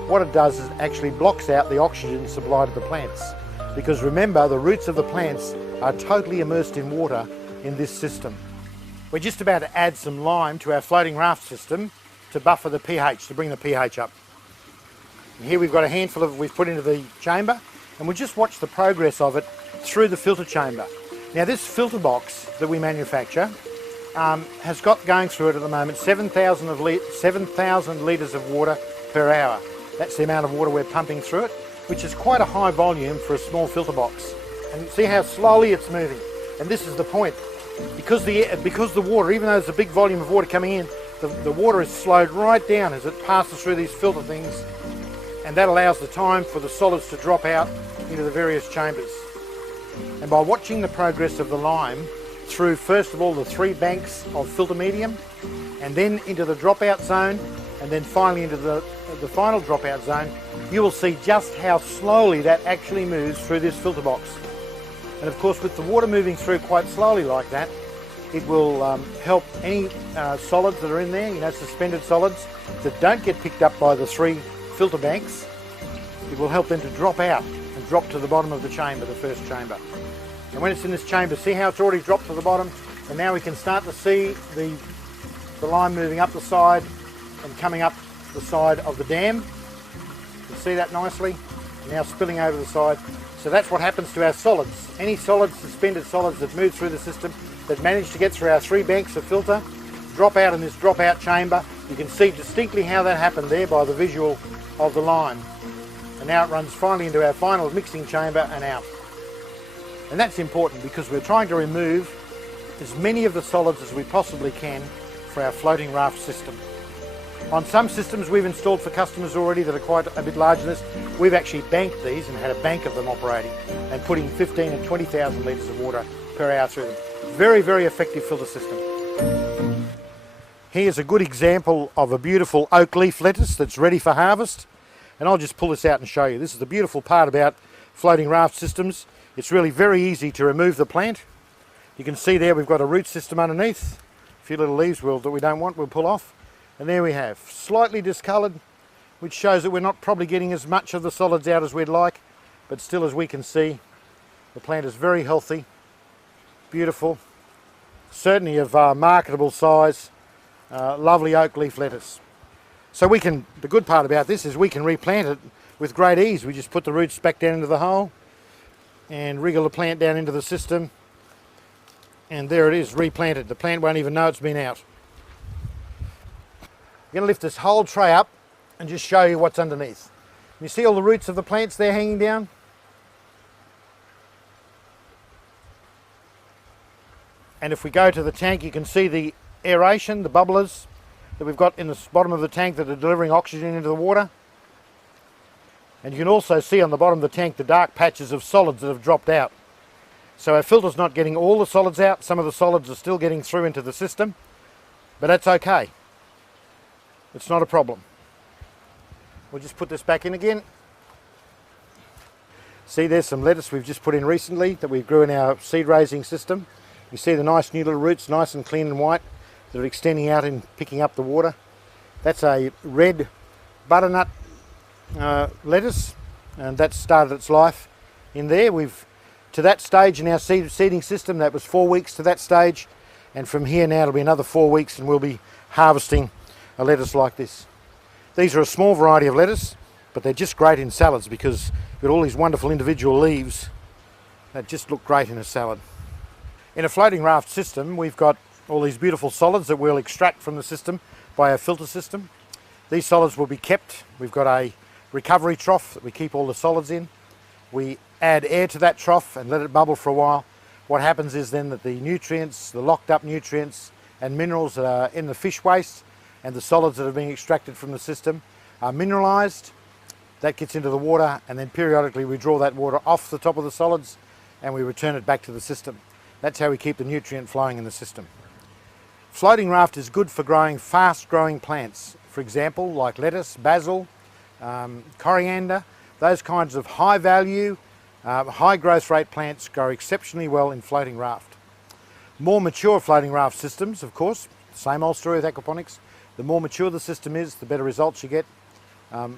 what it does is it actually blocks out the oxygen supply to the plants. Because remember, the roots of the plants are totally immersed in water in this system. We're just about to add some lime to our floating raft system to buffer the pH, to bring the pH up. And here we've got a handful of we've put into the chamber, and we'll just watch the progress of it through the filter chamber. Now this filter box that we manufacture has got going through it at the moment 7,000 litres of water per hour. That's the amount of water we're pumping through it, which is quite a high volume for a small filter box. And see how slowly it's moving. And this is the point. Because the water, even though there's a big volume of water coming in, the water is slowed right down as it passes through these filter things, and that allows the time for the solids to drop out into the various chambers. And by watching the progress of the lime through first of all the 3 banks of filter medium, and then into the dropout zone, and then finally into the final dropout zone, you will see just how slowly that actually moves through this filter box. And of course, with the water moving through quite slowly like that, it will help any solids that are in there, you know, suspended solids that don't get picked up by the 3 filter banks. It will help them to drop out and drop to the bottom of the chamber, the first chamber. And when it's in this chamber, see how it's already dropped to the bottom, and now we can start to see the lime moving up the side and coming up the side of the dam. You can see that nicely, now spilling over the side. So that's what happens to our solids. Any solids, suspended solids that move through the system, that manage to get through our 3 banks of filter, drop out in this dropout chamber. You can see distinctly how that happened there by the visual of the lime. And now it runs finally into our final mixing chamber and out. And that's important because we're trying to remove as many of the solids as we possibly can for our floating raft system. On some systems we've installed for customers already that are quite a bit larger than this, we've actually banked these and had a bank of them operating and putting 15 and 20,000 litres of water per hour through them. Very, very effective filter system. Here's a good example of a beautiful oak leaf lettuce that's ready for harvest. And I'll just pull this out and show you. This is the beautiful part about floating raft systems. It's really very easy to remove the plant. You can see there we've got a root system underneath. A few little leaves that we don't want we'll pull off. And there we have, slightly discoloured, which shows that we're not probably getting as much of the solids out as we'd like, but still, as we can see, the plant is very healthy, beautiful, certainly of marketable size, lovely oak leaf lettuce. So the good part about this is we can replant it with great ease. We just put the roots back down into the hole and wriggle the plant down into the system, and there it is, replanted. The plant won't even know it's been out. I'm going to lift this whole tray up and just show you what's underneath. You see all the roots of the plants there hanging down? And if we go to the tank, you can see the aeration, the bubblers that we've got in the bottom of the tank that are delivering oxygen into the water. And you can also see on the bottom of the tank the dark patches of solids that have dropped out. So our filter's not getting all the solids out. Some of the solids are still getting through into the system, but that's okay. It's not a problem. We'll just put this back in again. See, there's some lettuce we've just put in recently that we grew in our seed raising system. You see the nice new little roots, nice and clean and white, that are extending out and picking up the water. That's a red butternut lettuce, and that's started its life in there. We've to that stage in our seeding system, that was 4 weeks to that stage, and from here now it'll be another 4 weeks and we'll be harvesting a lettuce like this. These are a small variety of lettuce, but they're just great in salads because with all these wonderful individual leaves, they just look great in a salad. In a floating raft system, we've got all these beautiful solids that we'll extract from the system by our filter system. These solids will be kept. We've got a recovery trough that we keep all the solids in. We add air to that trough and let it bubble for a while. What happens is then that the nutrients, the locked up nutrients and minerals that are in the fish waste and the solids that are being extracted from the system are mineralised. That gets into the water, and then periodically we draw that water off the top of the solids and we return it back to the system. That's how we keep the nutrient flowing in the system. Floating raft is good for growing fast growing plants, for example like lettuce, basil, coriander. Those kinds of high value, high growth rate plants grow exceptionally well in floating raft. More mature floating raft systems, of course, same old story with aquaponics. The more mature the system is, the better results you get.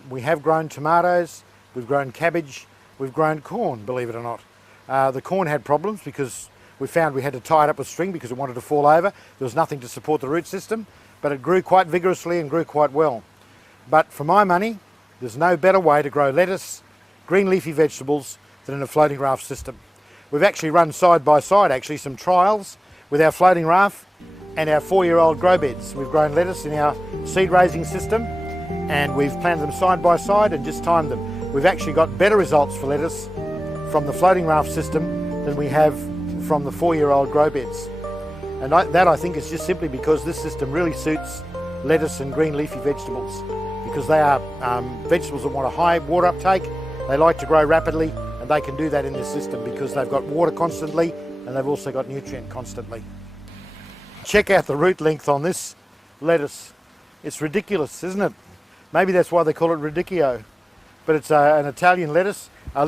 We have grown tomatoes, we've grown cabbage, we've grown corn, believe it or not. The corn had problems because we found we had to tie it up with string because it wanted to fall over. There was nothing to support the root system, but it grew quite vigorously and grew quite well. But for my money, there's no better way to grow lettuce, green leafy vegetables than in a floating raft system. We've actually run side by side some trials with our floating raft and our 4-year-old grow beds. We've grown lettuce in our seed raising system and we've planted them side by side and just timed them. We've actually got better results for lettuce from the floating raft system than we have from the 4-year-old grow beds. And that I think is just simply because this system really suits lettuce and green leafy vegetables, because they are vegetables that want a high water uptake, they like to grow rapidly, and they can do that in this system because they've got water constantly and they've also got nutrient constantly. Check out the root length on this lettuce. It's ridiculous, isn't it? Maybe that's why they call it radicchio, but it's an Italian lettuce, it's a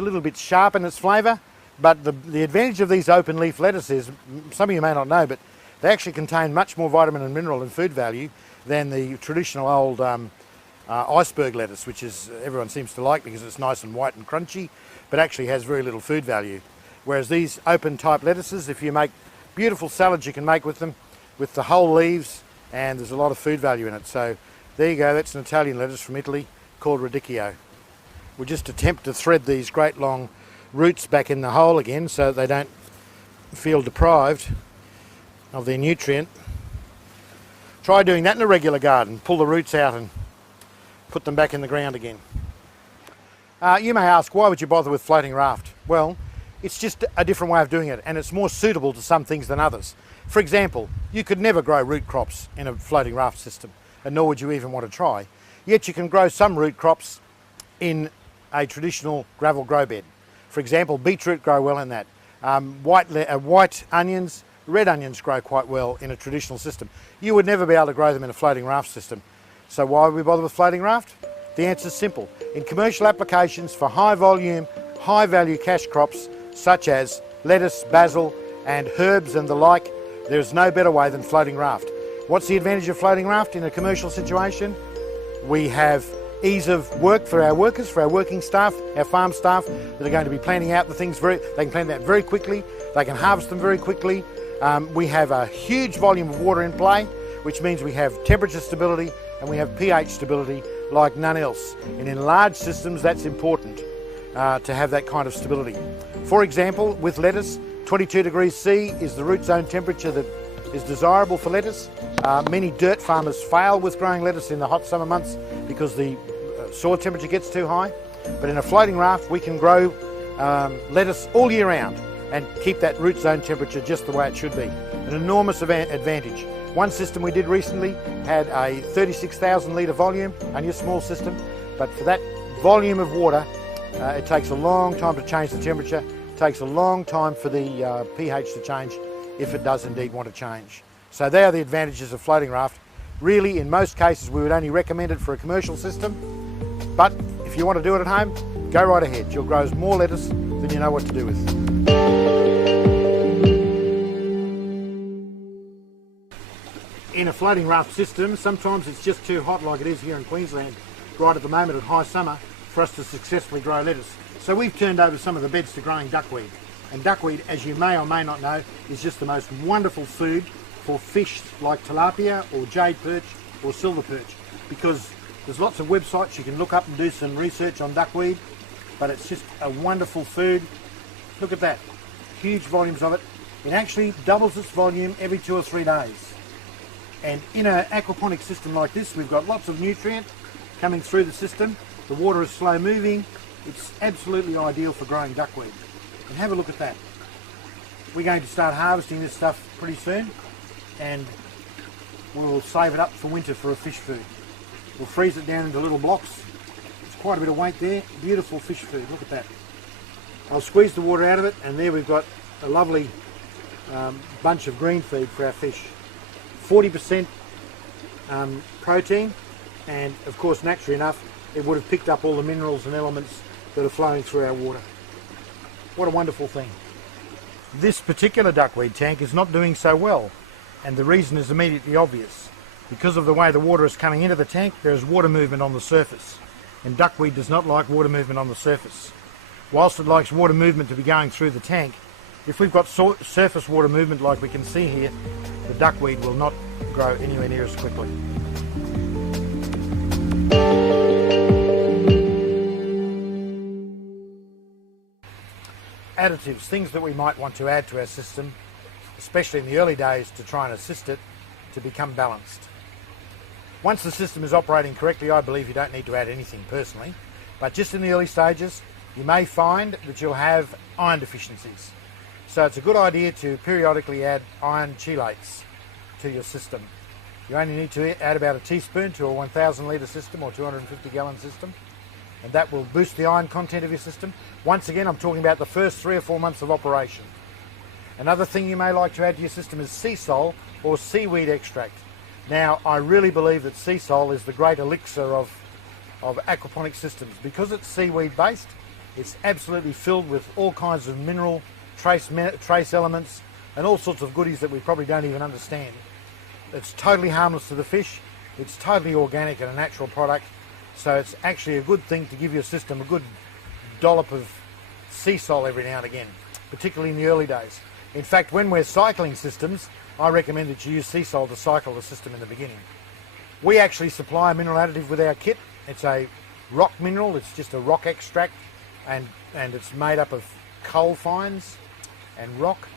little bit sharp in its flavour, but the advantage of these open leaf lettuces, some of you may not know, but they actually contain much more vitamin and mineral and food value than the traditional old iceberg lettuce, which is everyone seems to like because it's nice and white and crunchy, but actually has very little food value. Whereas these open type lettuces, if you make beautiful salads you can make with them, with the whole leaves, and there's a lot of food value in it. So there you go, that's an Italian lettuce from Italy called radicchio. We'll just attempt to thread these great long roots back in the hole again so they don't feel deprived of their nutrient. Try doing that in a regular garden. Pull the roots out and put them back in the ground again. You may ask, why would you bother with floating raft? Well, it's just a different way of doing it, and it's more suitable to some things than others. For example, you could never grow root crops in a floating raft system, and nor would you even want to try. Yet you can grow some root crops in a traditional gravel grow bed. For example, beetroot grow well in that. White onions, red onions grow quite well in a traditional system. You would never be able to grow them in a floating raft system. So why would we bother with floating raft? The answer is simple. In commercial applications for high volume, high value cash crops such as lettuce, basil and herbs and the like, there is no better way than floating raft. What's the advantage of floating raft in a commercial situation? We have ease of work for our workers, for our working staff, our farm staff that are going to be planting out the things they can plant that very quickly, they can harvest them very quickly. We have a huge volume of water in play, which means we have temperature stability and we have pH stability like none else. And in large systems that's important to have that kind of stability. For example, with lettuce, 22 degrees C is the root zone temperature that is desirable for lettuce. Many dirt farmers fail with growing lettuce in the hot summer months because the soil temperature gets too high. But in a floating raft we can grow lettuce all year round and keep that root zone temperature just the way it should be. An enormous advantage. One system we did recently had a 36,000 litre volume, only a small system, but for that volume of water it takes a long time to change the temperature, it takes a long time for the pH to change if it does indeed want to change. So they are the advantages of floating raft. Really, in most cases we would only recommend it for a commercial system, but if you want to do it at home, go right ahead. You'll grow more lettuce than you know what to do with. in a floating raft system, sometimes it's just too hot, like it is here in Queensland right at the moment at high summer, for us to successfully grow lettuce. So we've turned over some of the beds to growing duckweed. And duckweed, as you may or may not know, is just the most wonderful food for fish like tilapia or jade perch or silver perch, because there's lots of websites you can look up and do some research on duckweed, but it's just a wonderful food. Look at that, huge volumes of it. It actually doubles its volume every 2 or 3 days. And in an aquaponic system like this, we've got lots of nutrient coming through the system. The water is slow moving. It's absolutely ideal for growing duckweed. And have a look at that. We're going to start harvesting this stuff pretty soon, and we'll save it up for winter for a fish food. We'll freeze it down into little blocks. There's quite a bit of weight there. Beautiful fish food, look at that. I'll squeeze the water out of it, and there we've got a lovely bunch of green feed for our fish. 40% protein, and of course, naturally enough, it would have picked up all the minerals and elements that are flowing through our water. What a wonderful thing. This particular duckweed tank is not doing so well, and the reason is immediately obvious. Because of the way the water is coming into the tank, there is water movement on the surface, and duckweed does not like water movement on the surface. Whilst it likes water movement to be going through the tank, if we've got surface water movement like we can see here, the duckweed will not grow anywhere near as quickly. Additives, things that we might want to add to our system, especially in the early days, to try and assist it to become balanced. Once the system is operating correctly, I believe you don't need to add anything personally, but just in the early stages, you may find that you'll have iron deficiencies. So it's a good idea to periodically add iron chelates to your system. You only need to add about a teaspoon to a 1,000 litre system or 250 gallon system, and that will boost the iron content of your system. Once again, I'm talking about the first 3 or 4 months of operation. Another thing you may like to add to your system is sea salt or seaweed extract. Now, I really believe that sea salt is the great elixir of aquaponic systems. Because it's seaweed based, it's absolutely filled with all kinds of mineral trace elements and all sorts of goodies that we probably don't even understand. It's totally harmless to the fish, it's totally organic and a natural product, so it's actually a good thing to give your system a good dollop of sea salt every now and again, particularly in the early days. In fact, when we're cycling systems, I recommend that you use sea salt to cycle the system in the beginning. We actually supply a mineral additive with our kit. It's a rock mineral, it's just a rock extract, and it's made up of coal fines and rock,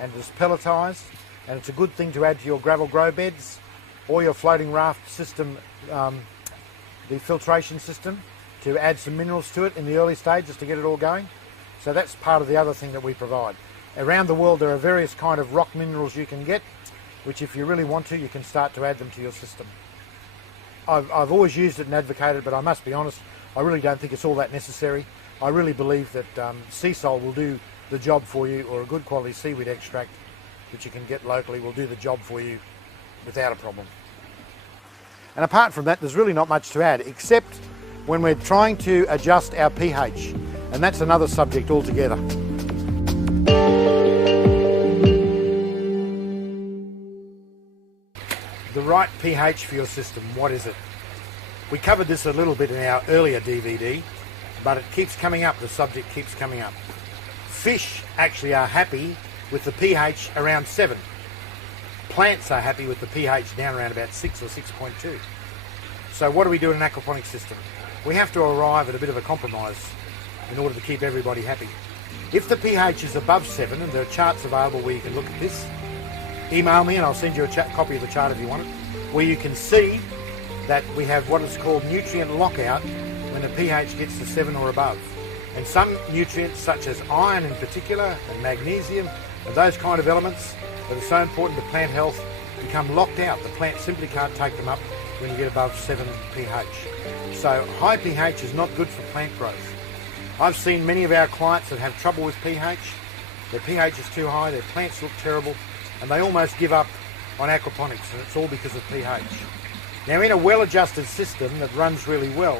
and it's pelletized, and it's a good thing to add to your gravel grow beds or your floating raft system, the filtration system, to add some minerals to it in the early stages to get it all going. So that's part of the other thing that we provide. Around the world there are various kind of rock minerals you can get, which if you really want to, you can start to add them to your system. I've always used it and advocated, but I must be honest, I really don't think it's all that necessary. I really believe that sea salt will do the job for you, or a good quality seaweed extract that you can get locally will do the job for you without a problem. And apart from that, there's really not much to add, except when we're trying to adjust our pH, and that's another subject altogether. The right pH for your system, what is it? We covered this a little bit in our earlier DVD, but it keeps coming up, the subject keeps coming up. Fish actually are happy with the pH around 7. Plants are happy with the pH down around about 6 or 6.2. So what do we do in an aquaponic system? We have to arrive at a bit of a compromise in order to keep everybody happy. If the pH is above 7, and there are charts available where you can look at this, email me and I'll send you a copy of the chart if you want it, where you can see that we have what is called nutrient lockout when the pH gets to 7 or above. And some nutrients, such as iron in particular, and magnesium, and those kind of elements that are so important to plant health, become locked out. The plant simply can't take them up when you get above 7 pH. So high pH is not good for plant growth. I've seen many of our clients that have trouble with pH. Their pH is too high, their plants look terrible, and they almost give up on aquaponics, and it's all because of pH. Now, in a well-adjusted system that runs really well,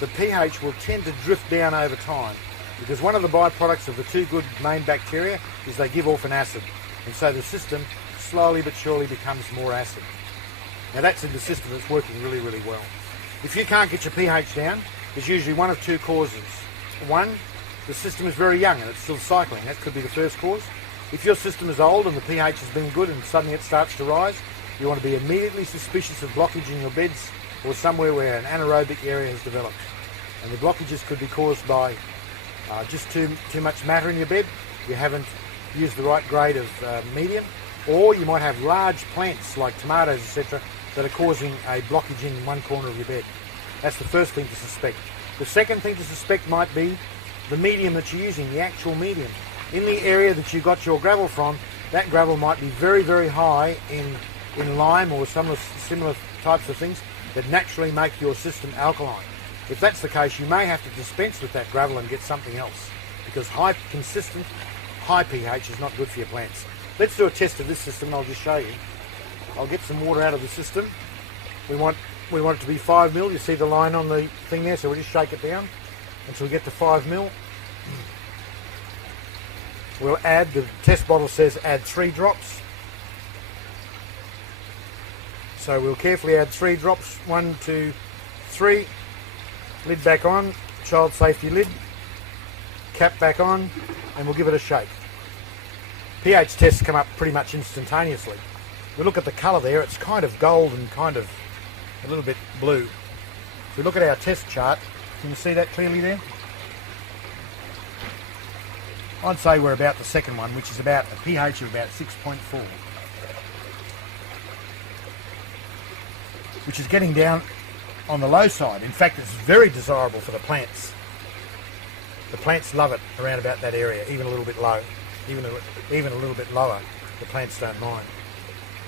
the pH will tend to drift down over time, because one of the byproducts of the 2 good main bacteria is they give off an acid, and so the system slowly but surely becomes more acid. Now that's in the system that's working really, really well. If you can't get your pH down, there's usually one of two causes. One, the system is very young and it's still cycling. That could be the first cause. If your system is old and the pH has been good and suddenly it starts to rise, you want to be immediately suspicious of blockage in your beds or somewhere where an anaerobic area has developed. And the blockages could be caused by just too much matter in your bed, you haven't used the right grade of medium, or you might have large plants like tomatoes, etc., that are causing a blockage in one corner of your bed. That's the first thing to suspect. The second thing to suspect might be the medium that you're using, the actual medium. In the area that you got your gravel from, that gravel might be very, very high in lime or some similar types of things that naturally make your system alkaline. If that's the case, you may have to dispense with that gravel and get something else, because consistent high pH is not good for your plants. Let's do a test of this system and I'll just show you. I'll get some water out of the system. We want it to be 5 mil. You see the line on the thing there, so we'll just shake it down until we get to 5 mil. We'll add, the test bottle says add 3 drops. So we'll carefully add 3 drops, 1, 2, 3. Lid back on, child safety lid. Cap back on, and we'll give it a shake. pH tests come up pretty much instantaneously. We look at the colour there, it's kind of gold and kind of a little bit blue. If we look at our test chart, can you see that clearly there? I'd say we're about the second one, which is about a pH of about 6.4. Which is getting down on the low side. In fact, it's very desirable for the plants. The plants love it around about that area, even a little bit low. Even a little bit lower, the plants don't mind.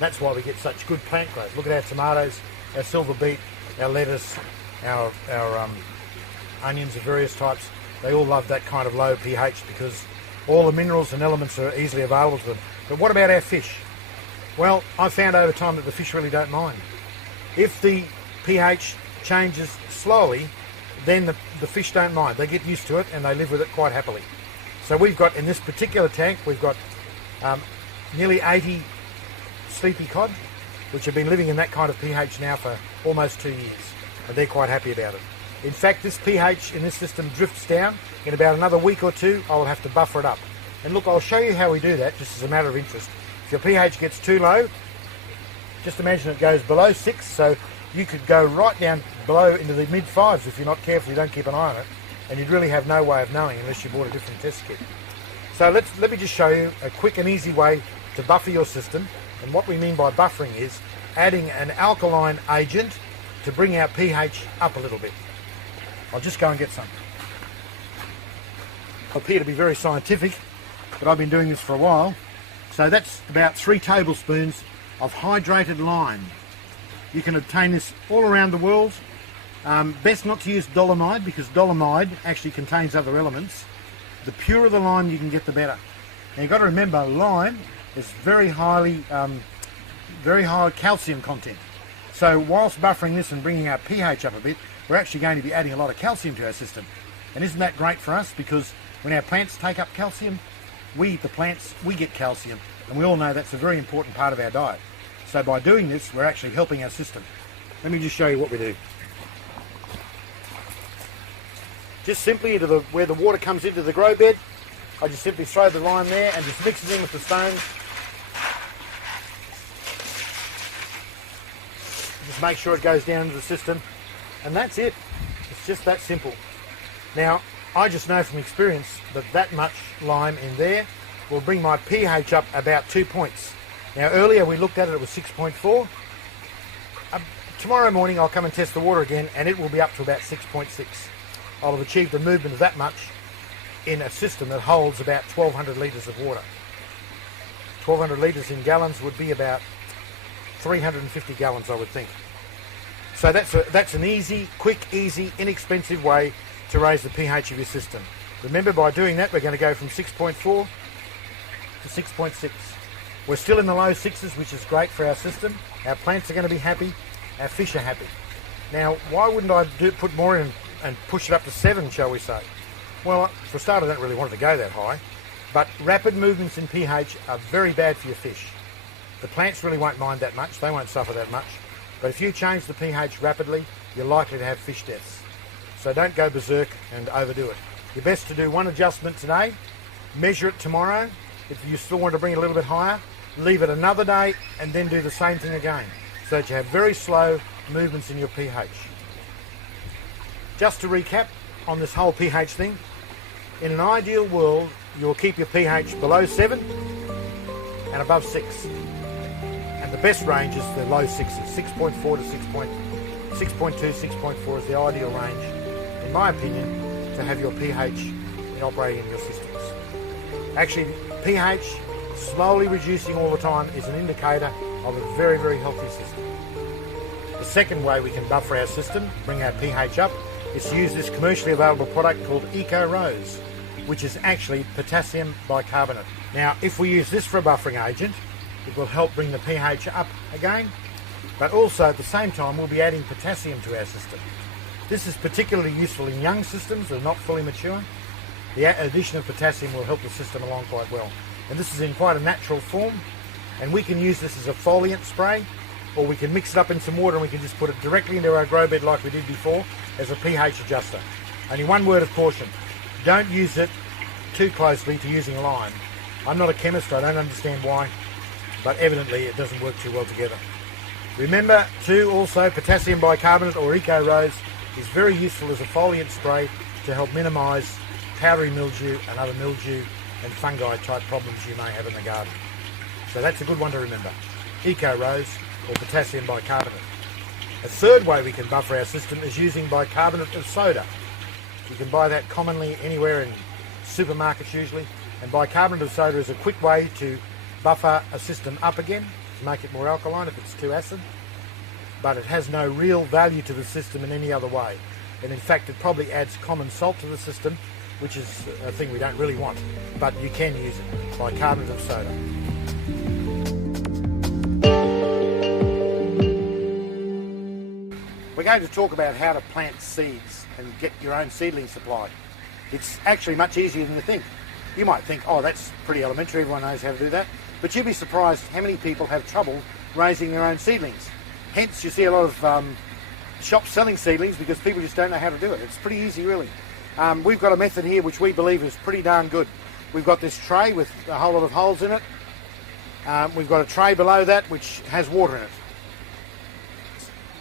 That's why we get such good plant growth. Look at our tomatoes, our silver beet, our lettuce, our onions of various types. They all love that kind of low pH because all the minerals and elements are easily available to them. But what about our fish? Well, I've found over time that the fish really don't mind. If the pH changes slowly, then the fish don't mind. They get used to it and they live with it quite happily. So we've got, in this particular tank, we've got nearly 80 sleepy cod, which have been living in that kind of pH now for almost 2 years, and they're quite happy about it. In fact, this pH in this system drifts down. In about another week or two, I will have to buffer it up. And look, I'll show you how we do that, just as a matter of interest. If your pH gets too low, just imagine it goes below 6, so you could go right down below into the mid-5s if you're not careful, you don't keep an eye on it, and you'd really have no way of knowing unless you bought a different test kit. So let me just show you a quick and easy way to buffer your system. And what we mean by buffering is adding an alkaline agent to bring our pH up a little bit. I'll just go and get some. I appear to be very scientific, but I've been doing this for a while. So that's about 3 tablespoons of hydrated lime. You can obtain this all around the world. Best not to use dolomite because dolomite actually contains other elements. The purer the lime you can get, the better. Now you've got to remember, lime is very high calcium content. So whilst buffering this and bringing our pH up a bit, we're actually going to be adding a lot of calcium to our system. And isn't that great for us? Because when our plants take up calcium, we, the plants, we get calcium. And we all know that's a very important part of our diet. So by doing this, we're actually helping our system. Let me just show you what we do. Just simply into where the water comes into the grow bed, I just simply throw the lime there and just mix it in with the stones. Just make sure it goes down into the system, and that's it. It's just that simple. Now, I just know from experience that that much lime in there will bring my pH up about 2 points. Now, earlier we looked at it, it was 6.4. Tomorrow morning I'll come and test the water again, and it will be up to about 6.6. I'll have achieved a movement of that much in a system that holds about 1,200 litres of water. 1,200 litres in gallons would be about 350 gallons, I would think. So that's an easy, quick, easy, inexpensive way to raise the pH of your system. Remember, by doing that, we're going to go from 6.4 to 6.6. We're still in the low 6s, which is great for our system. Our plants are going to be happy. Our fish are happy. Now, why wouldn't I put more in and push it up to 7, shall we say? Well, for a start, I don't really want it to go that high, but rapid movements in pH are very bad for your fish. The plants really won't mind that much, they won't suffer that much, But if you change the pH rapidly, you're likely to have fish deaths. So don't go berserk and overdo it. You're best to do one adjustment today, measure it tomorrow. If you still want to bring it a little bit higher, leave it another day and then do the same thing again, so that you have very slow movements in your pH. Just to recap on this whole pH thing, in an ideal world, you'll keep your pH below 7 and above 6. And the best range is the low 6s, 6.4 to 6.2, 6.4 is the ideal range, in my opinion, to have your pH operating in your systems. Actually, pH slowly reducing all the time is an indicator of a very, very healthy system. The second way we can buffer our system, bring our pH up, is to use this commercially available product called Eco Rose, which is actually potassium bicarbonate. Now, if we use this for a buffering agent, it will help bring the pH up again, but also at the same time we'll be adding potassium to our system. This is particularly useful in young systems that are not fully mature. The addition of potassium will help the system along quite well. And this is in quite a natural form, and we can use this as a foliant spray, or we can mix it up in some water and we can just put it directly into our grow bed like we did before as a pH adjuster. Only one word of caution, don't use it too closely to using lime. I'm not a chemist, I don't understand why, but evidently it doesn't work too well together. Remember too, also, potassium bicarbonate or Eco Rose is very useful as a foliant spray to help minimise powdery mildew and other mildew and fungi type problems you may have in the garden. So that's a good one to remember. Eco Rose or potassium bicarbonate. A third way we can buffer our system is using bicarbonate of soda. You can buy that commonly anywhere in supermarkets usually, and bicarbonate of soda is a quick way to buffer a system up again, to make it more alkaline if it's too acid, but it has no real value to the system in any other way. And in fact, it probably adds common salt to the system, which is a thing we don't really want, but you can use it, bicarbonate of soda. We're going to talk about how to plant seeds and get your own seedling supply. It's actually much easier than you think. You might think, oh, that's pretty elementary, everyone knows how to do that, but you'd be surprised how many people have trouble raising their own seedlings. Hence, you see a lot of shops selling seedlings because people just don't know how to do it. It's pretty easy, really. We've got a method here which we believe is pretty darn good. We've got this tray with a whole lot of holes in it. We've got a tray below that which has water in it.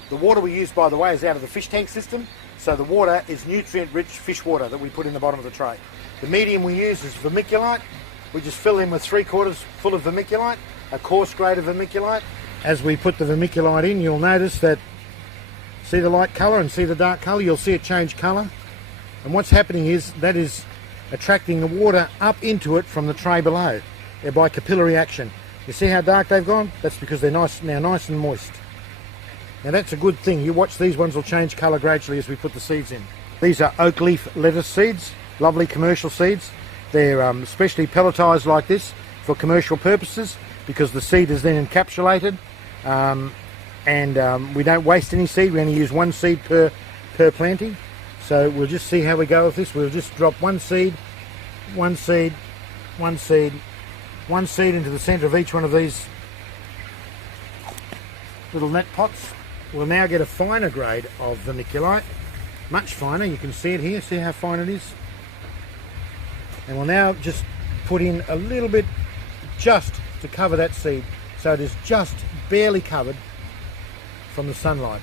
The water we use, by the way, is out of the fish tank system, so the water is nutrient-rich fish water that we put in the bottom of the tray. The medium we use is vermiculite. We just fill in with 3/4 full of vermiculite, a coarse grade of vermiculite. As we put the vermiculite in, you'll notice that, see the light colour and see the dark colour, you'll see it change colour. And what's happening is that is attracting the water up into it from the tray below by capillary action. You see how dark they've gone? That's because they're nice and moist. Now that's a good thing. You watch, these ones will change colour gradually as we put the seeds in. These are oak leaf lettuce seeds, lovely commercial seeds. They're specially pelletised like this for commercial purposes because the seed is then encapsulated, and we don't waste any seed. We only use one seed per planting. So we'll just see how we go with this. We'll just drop one seed, one seed, one seed, one seed into the centre of each one of these little net pots. We'll now get a finer grade of vermiculite, much finer. You can see it here, see how fine it is. And we'll now just put in a little bit just to cover that seed, so it is just barely covered from the sunlight.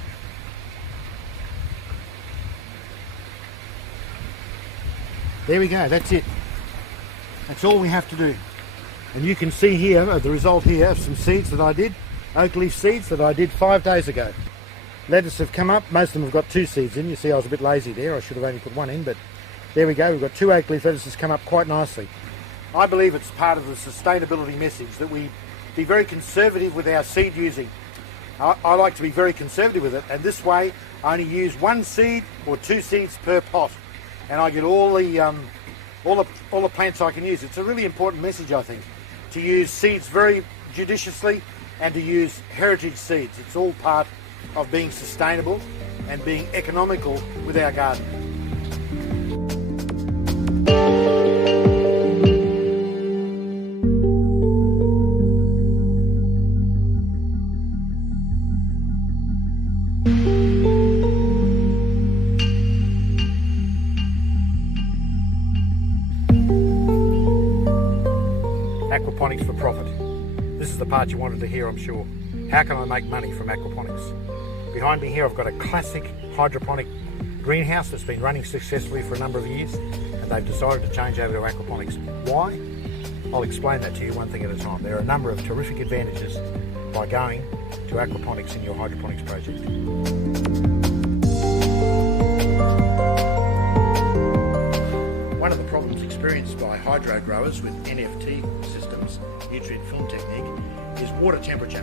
There we go, that's it. That's all we have to do. And you can see here, the result here of some seeds that I did, oak leaf seeds that I did 5 days ago. Lettuce have come up, most of them have got 2 seeds in. You see I was a bit lazy there, I should have only put 1 in, but there we go, we've got 2 oak leaf lettuces come up quite nicely. I believe it's part of the sustainability message that we be very conservative with our seed using. I like to be very conservative with it, and this way I only use 1 seed or 2 seeds per pot, and I get all the plants I can use. It's a really important message, I think, to use seeds very judiciously and to use heritage seeds. It's all part of being sustainable and being economical with our garden. part you wanted to hear, I'm sure. How can I make money from aquaponics? Behind me here I've got a classic hydroponic greenhouse that's been running successfully for a number of years, and they've decided to change over to aquaponics. Why? I'll explain that to you one thing at a time. There are a number of terrific advantages by going to aquaponics in your hydroponics project. One of the problems experienced by hydro growers with NFT systems, nutrient film technique, is water temperature.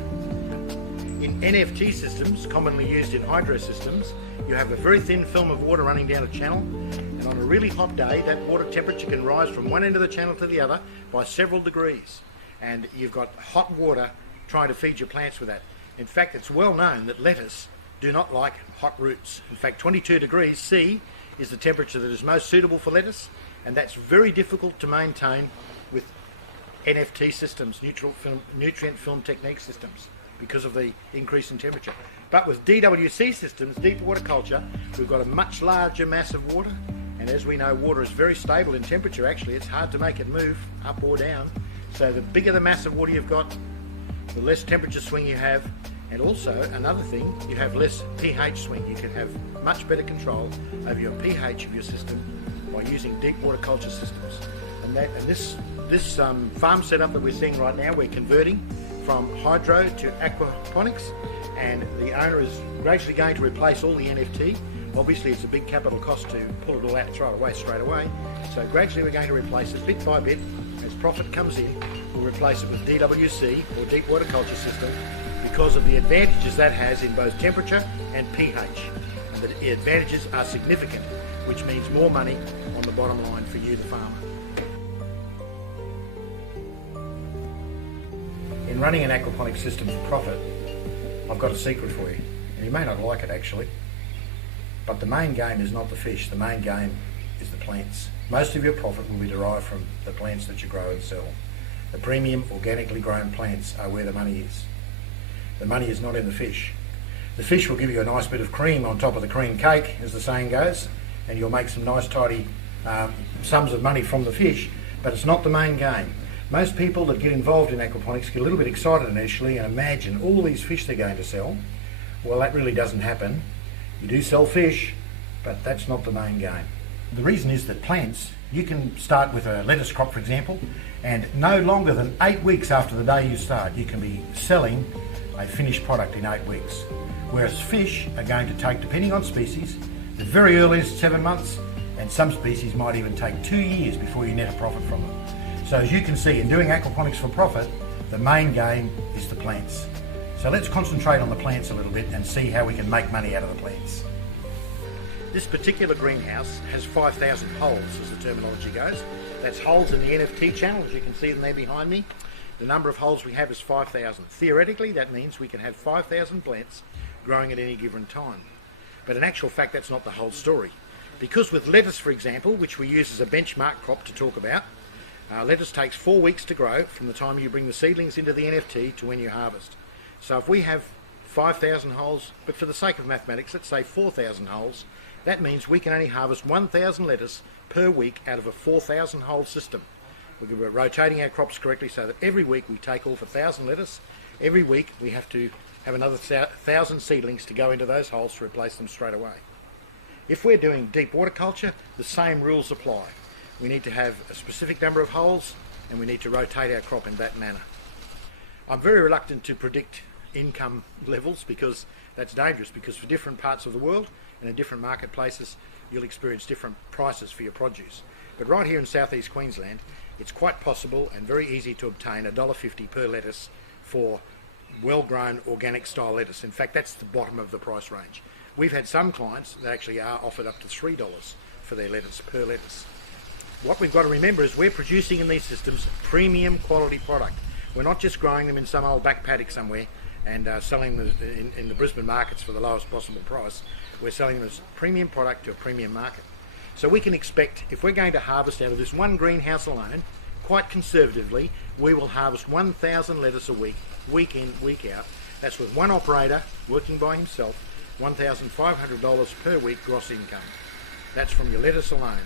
In NFT systems, commonly used in hydro systems, you have a very thin film of water running down a channel, and on a really hot day that water temperature can rise from one end of the channel to the other by several degrees, and you've got hot water trying to feed your plants with that. In fact, it's well known that lettuce do not like hot roots. In fact, 22 degrees C is the temperature that is most suitable for lettuce, and that's very difficult to maintain with NFT systems, nutrient film technique systems, because of the increase in temperature. But with DWC systems, deep water culture, we've got a much larger mass of water, and as we know, water is very stable in temperature. Actually, it's hard to make it move up or down. So the bigger the mass of water you've got, the less temperature swing you have, and also another thing, you have less pH swing. You can have much better control over your pH of your system by using deep water culture systems. And this farm setup that we're seeing right now, we're converting from hydro to aquaponics, and the owner is gradually going to replace all the NFT. Obviously it's a big capital cost to pull it all out and throw it away straight away. So gradually we're going to replace it bit by bit. As profit comes in, we'll replace it with DWC, or deep water culture system, because of the advantages that has in both temperature and pH. And the advantages are significant, which means more money on the bottom line for you, the farmer. In running an aquaponic system for profit, I've got a secret for you, and you may not like it actually, but the main game is not the fish, the main game is the plants. Most of your profit will be derived from the plants that you grow and sell. The premium organically grown plants are where the money is. The money is not in the fish. The fish will give you a nice bit of cream on top of the cream cake, as the saying goes, and you'll make some nice tidy sums of money from the fish, but it's not the main game. Most people that get involved in aquaponics get a little bit excited initially and imagine all these fish they're going to sell. Well, that really doesn't happen. You do sell fish, but that's not the main game. The reason is that plants, you can start with a lettuce crop, for example, and no longer than 8 weeks after the day you start, you can be selling a finished product in 8 weeks. Whereas fish are going to take, depending on species, the very earliest 7 months, and some species might even take 2 years before you net a profit from them. So as you can see, in doing aquaponics for profit, the main game is the plants. So let's concentrate on the plants a little bit and see how we can make money out of the plants. This particular greenhouse has 5,000 holes, as the terminology goes. That's holes in the NFT channel, as you can see them there behind me. The number of holes we have is 5,000. Theoretically, that means we can have 5,000 plants growing at any given time. But in actual fact, that's not the whole story. Because with lettuce, for example, which we use as a benchmark crop to talk about, lettuce takes 4 weeks to grow from the time you bring the seedlings into the NFT to when you harvest. So if we have 5,000 holes, but for the sake of mathematics, let's say 4,000 holes, that means we can only harvest 1,000 lettuce per week out of a 4,000 hole system. We're rotating our crops correctly so that every week we take off 1,000 lettuce. Every week we have to have another 1,000 seedlings to go into those holes to replace them straight away. If we're doing deep water culture, the same rules apply. We need to have a specific number of holes, and we need to rotate our crop in that manner. I'm very reluctant to predict income levels because that's dangerous, because for different parts of the world and in different marketplaces you'll experience different prices for your produce. But right here in southeast Queensland, it's quite possible and very easy to obtain $1.50 per lettuce for well-grown organic style lettuce. In fact, that's the bottom of the price range. We've had some clients that actually are offered up to $3 for their lettuce per lettuce. What we've got to remember is we're producing in these systems premium quality product. We're not just growing them in some old back paddock somewhere and selling them in the Brisbane markets for the lowest possible price. We're selling them as premium product to a premium market. So we can expect, if we're going to harvest out of this one greenhouse alone, quite conservatively, we will harvest 1,000 lettuce a week, week in, week out. That's with one operator working by himself, $1,500 per week gross income. That's from your lettuce alone.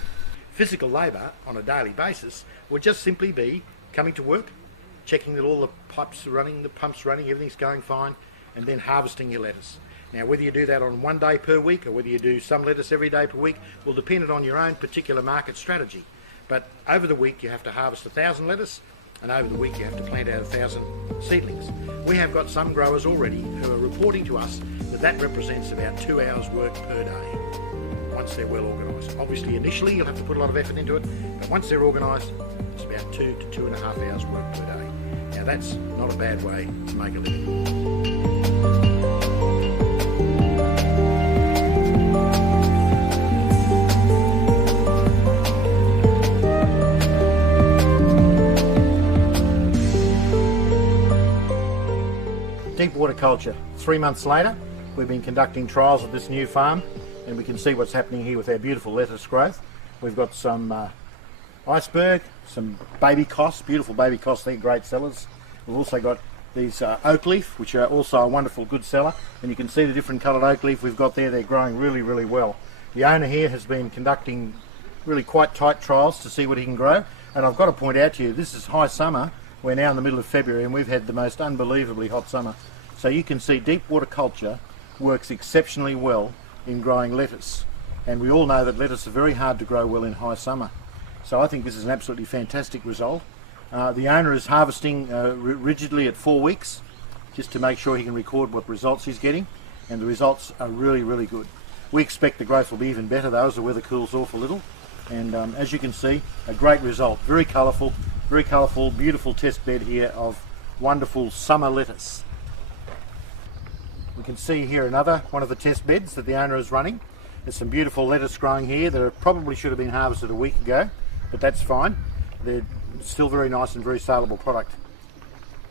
Physical labour on a daily basis would just simply be coming to work, checking that all the pipes are running, the pump's running, everything's going fine, and then harvesting your lettuce. Now, whether you do that on one day per week or whether you do some lettuce every day per week will depend on your own particular market strategy. But over the week you have to harvest 1,000 lettuce, and over the week you have to plant out 1,000 seedlings. We have got some growers already who are reporting to us that that represents about 2 hours work per day once they're well organised. Obviously initially you'll have to put a lot of effort into it, but once they're organised it's about 2 to 2.5 hours work per day. Now that's not a bad way to make a living. Deep water culture. 3 months later, we've been conducting trials at this new farm, and we can see what's happening here with our beautiful lettuce growth. We've got some iceberg, some baby cos, beautiful baby cos, they're great sellers. We've also got these oak leaf, which are also a wonderful good seller, and you can see the different coloured oak leaf we've got there. They're growing really, really well. The owner here has been conducting really quite tight trials to see what he can grow, and I've got to point out to you, this is high summer. We're now in the middle of February and we've had the most unbelievably hot summer. So you can see deep water culture works exceptionally well in growing lettuce. And we all know that lettuce are very hard to grow well in high summer. So I think this is an absolutely fantastic result. The owner is harvesting rigidly at 4 weeks, just to make sure he can record what results he's getting. And the results are really, really good. We expect the growth will be even better though as the weather cools off a little. And as you can see, a great result. Very colourful, beautiful test bed here of wonderful summer lettuce. We can see here another one of the test beds that the owner is running. There's some beautiful lettuce growing here that probably should have been harvested a week ago, but that's fine. They're still very nice and very saleable product.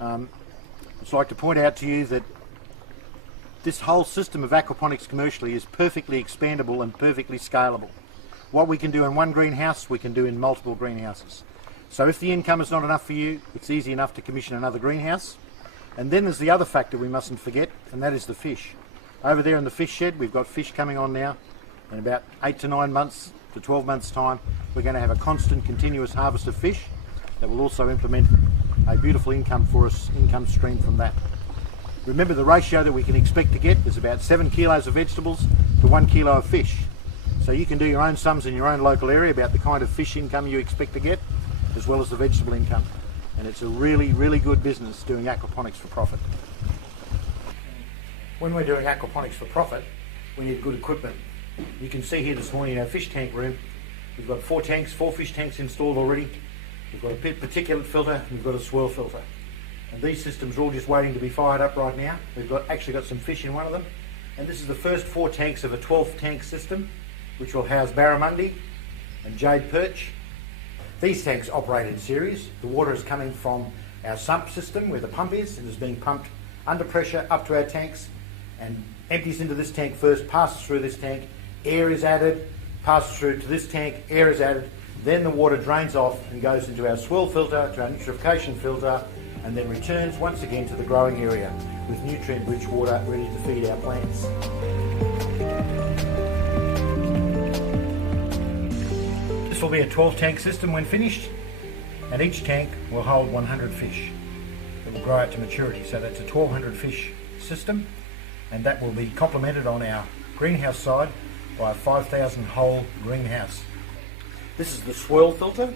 I'd just like to point out to you that this whole system of aquaponics commercially is perfectly expandable and perfectly scalable. What we can do in one greenhouse, we can do in multiple greenhouses. So if the income is not enough for you, it's easy enough to commission another greenhouse. And then there's the other factor we mustn't forget, and that is the fish. Over there in the fish shed, we've got fish coming on now. In about 8 to 9 months to 12 months time, we're going to have a constant, continuous harvest of fish that will also implement a beautiful income for us, income stream from that. Remember, the ratio that we can expect to get is about 7 kilos of vegetables to 1 kilo of fish. So you can do your own sums in your own local area about the kind of fish income you expect to get, as well as the vegetable income. And it's a really, really good business doing aquaponics for profit. When we're doing aquaponics for profit, we need good equipment. You can see here this morning in our fish tank room, we've got 4 fish tanks installed already. We've got a particulate filter and we've got a swirl filter. And these systems are all just waiting to be fired up right now. We've actually got some fish in one of them. And this is the first 4 tanks of a 12 tank system, which will house barramundi and jade perch. These tanks operate in series. The water is coming from our sump system where the pump is. It is being pumped under pressure up to our tanks and empties into this tank first, passes through this tank, air is added, passes through to this tank, air is added, then the water drains off and goes into our swirl filter, to our nitrification filter, and then returns once again to the growing area with nutrient-rich water ready to feed our plants. This will be a 12 tank system when finished, and each tank will hold 100 fish. It will grow out to maturity, so that's a 1200 fish system, and that will be complemented on our greenhouse side by a 5,000 hole greenhouse. This is the swirl filter.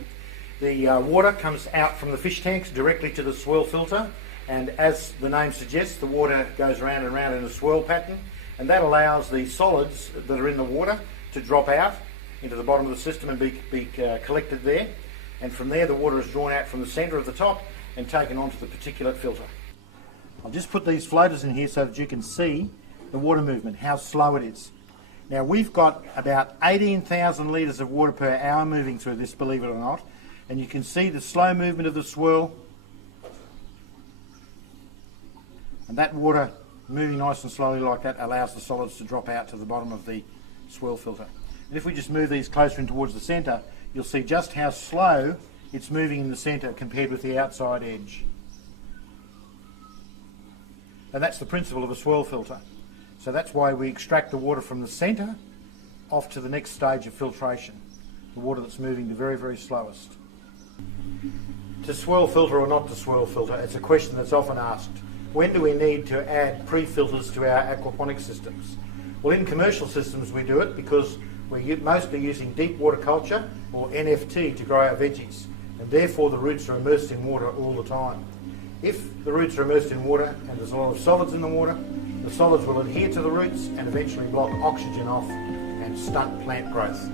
The water comes out from the fish tanks directly to the swirl filter, and as the name suggests, the water goes round and round in a swirl pattern, and that allows the solids that are in the water to drop out into the bottom of the system and be collected there, and from there the water is drawn out from the centre of the top and taken onto the particulate filter. I'll just put these floaters in here so that you can see the water movement, how slow it is. Now we've got about 18,000 litres of water per hour moving through this, believe it or not, and you can see the slow movement of the swirl, and that water moving nice and slowly like that allows the solids to drop out to the bottom of the swirl filter. And if we just move these closer in towards the centre, you'll see just how slow it's moving in the centre compared with the outside edge. And that's the principle of a swirl filter. So that's why we extract the water from the centre off to the next stage of filtration, the water that's moving the very, very slowest. To swirl filter or not to swirl filter, it's a question that's often asked. When do we need to add pre-filters to our aquaponics systems? Well, in commercial systems we do it because we're mostly using deep water culture or NFT to grow our veggies, and therefore the roots are immersed in water all the time. If the roots are immersed in water and there's a lot of solids in the water, the solids will adhere to the roots and eventually block oxygen off and stunt plant growth.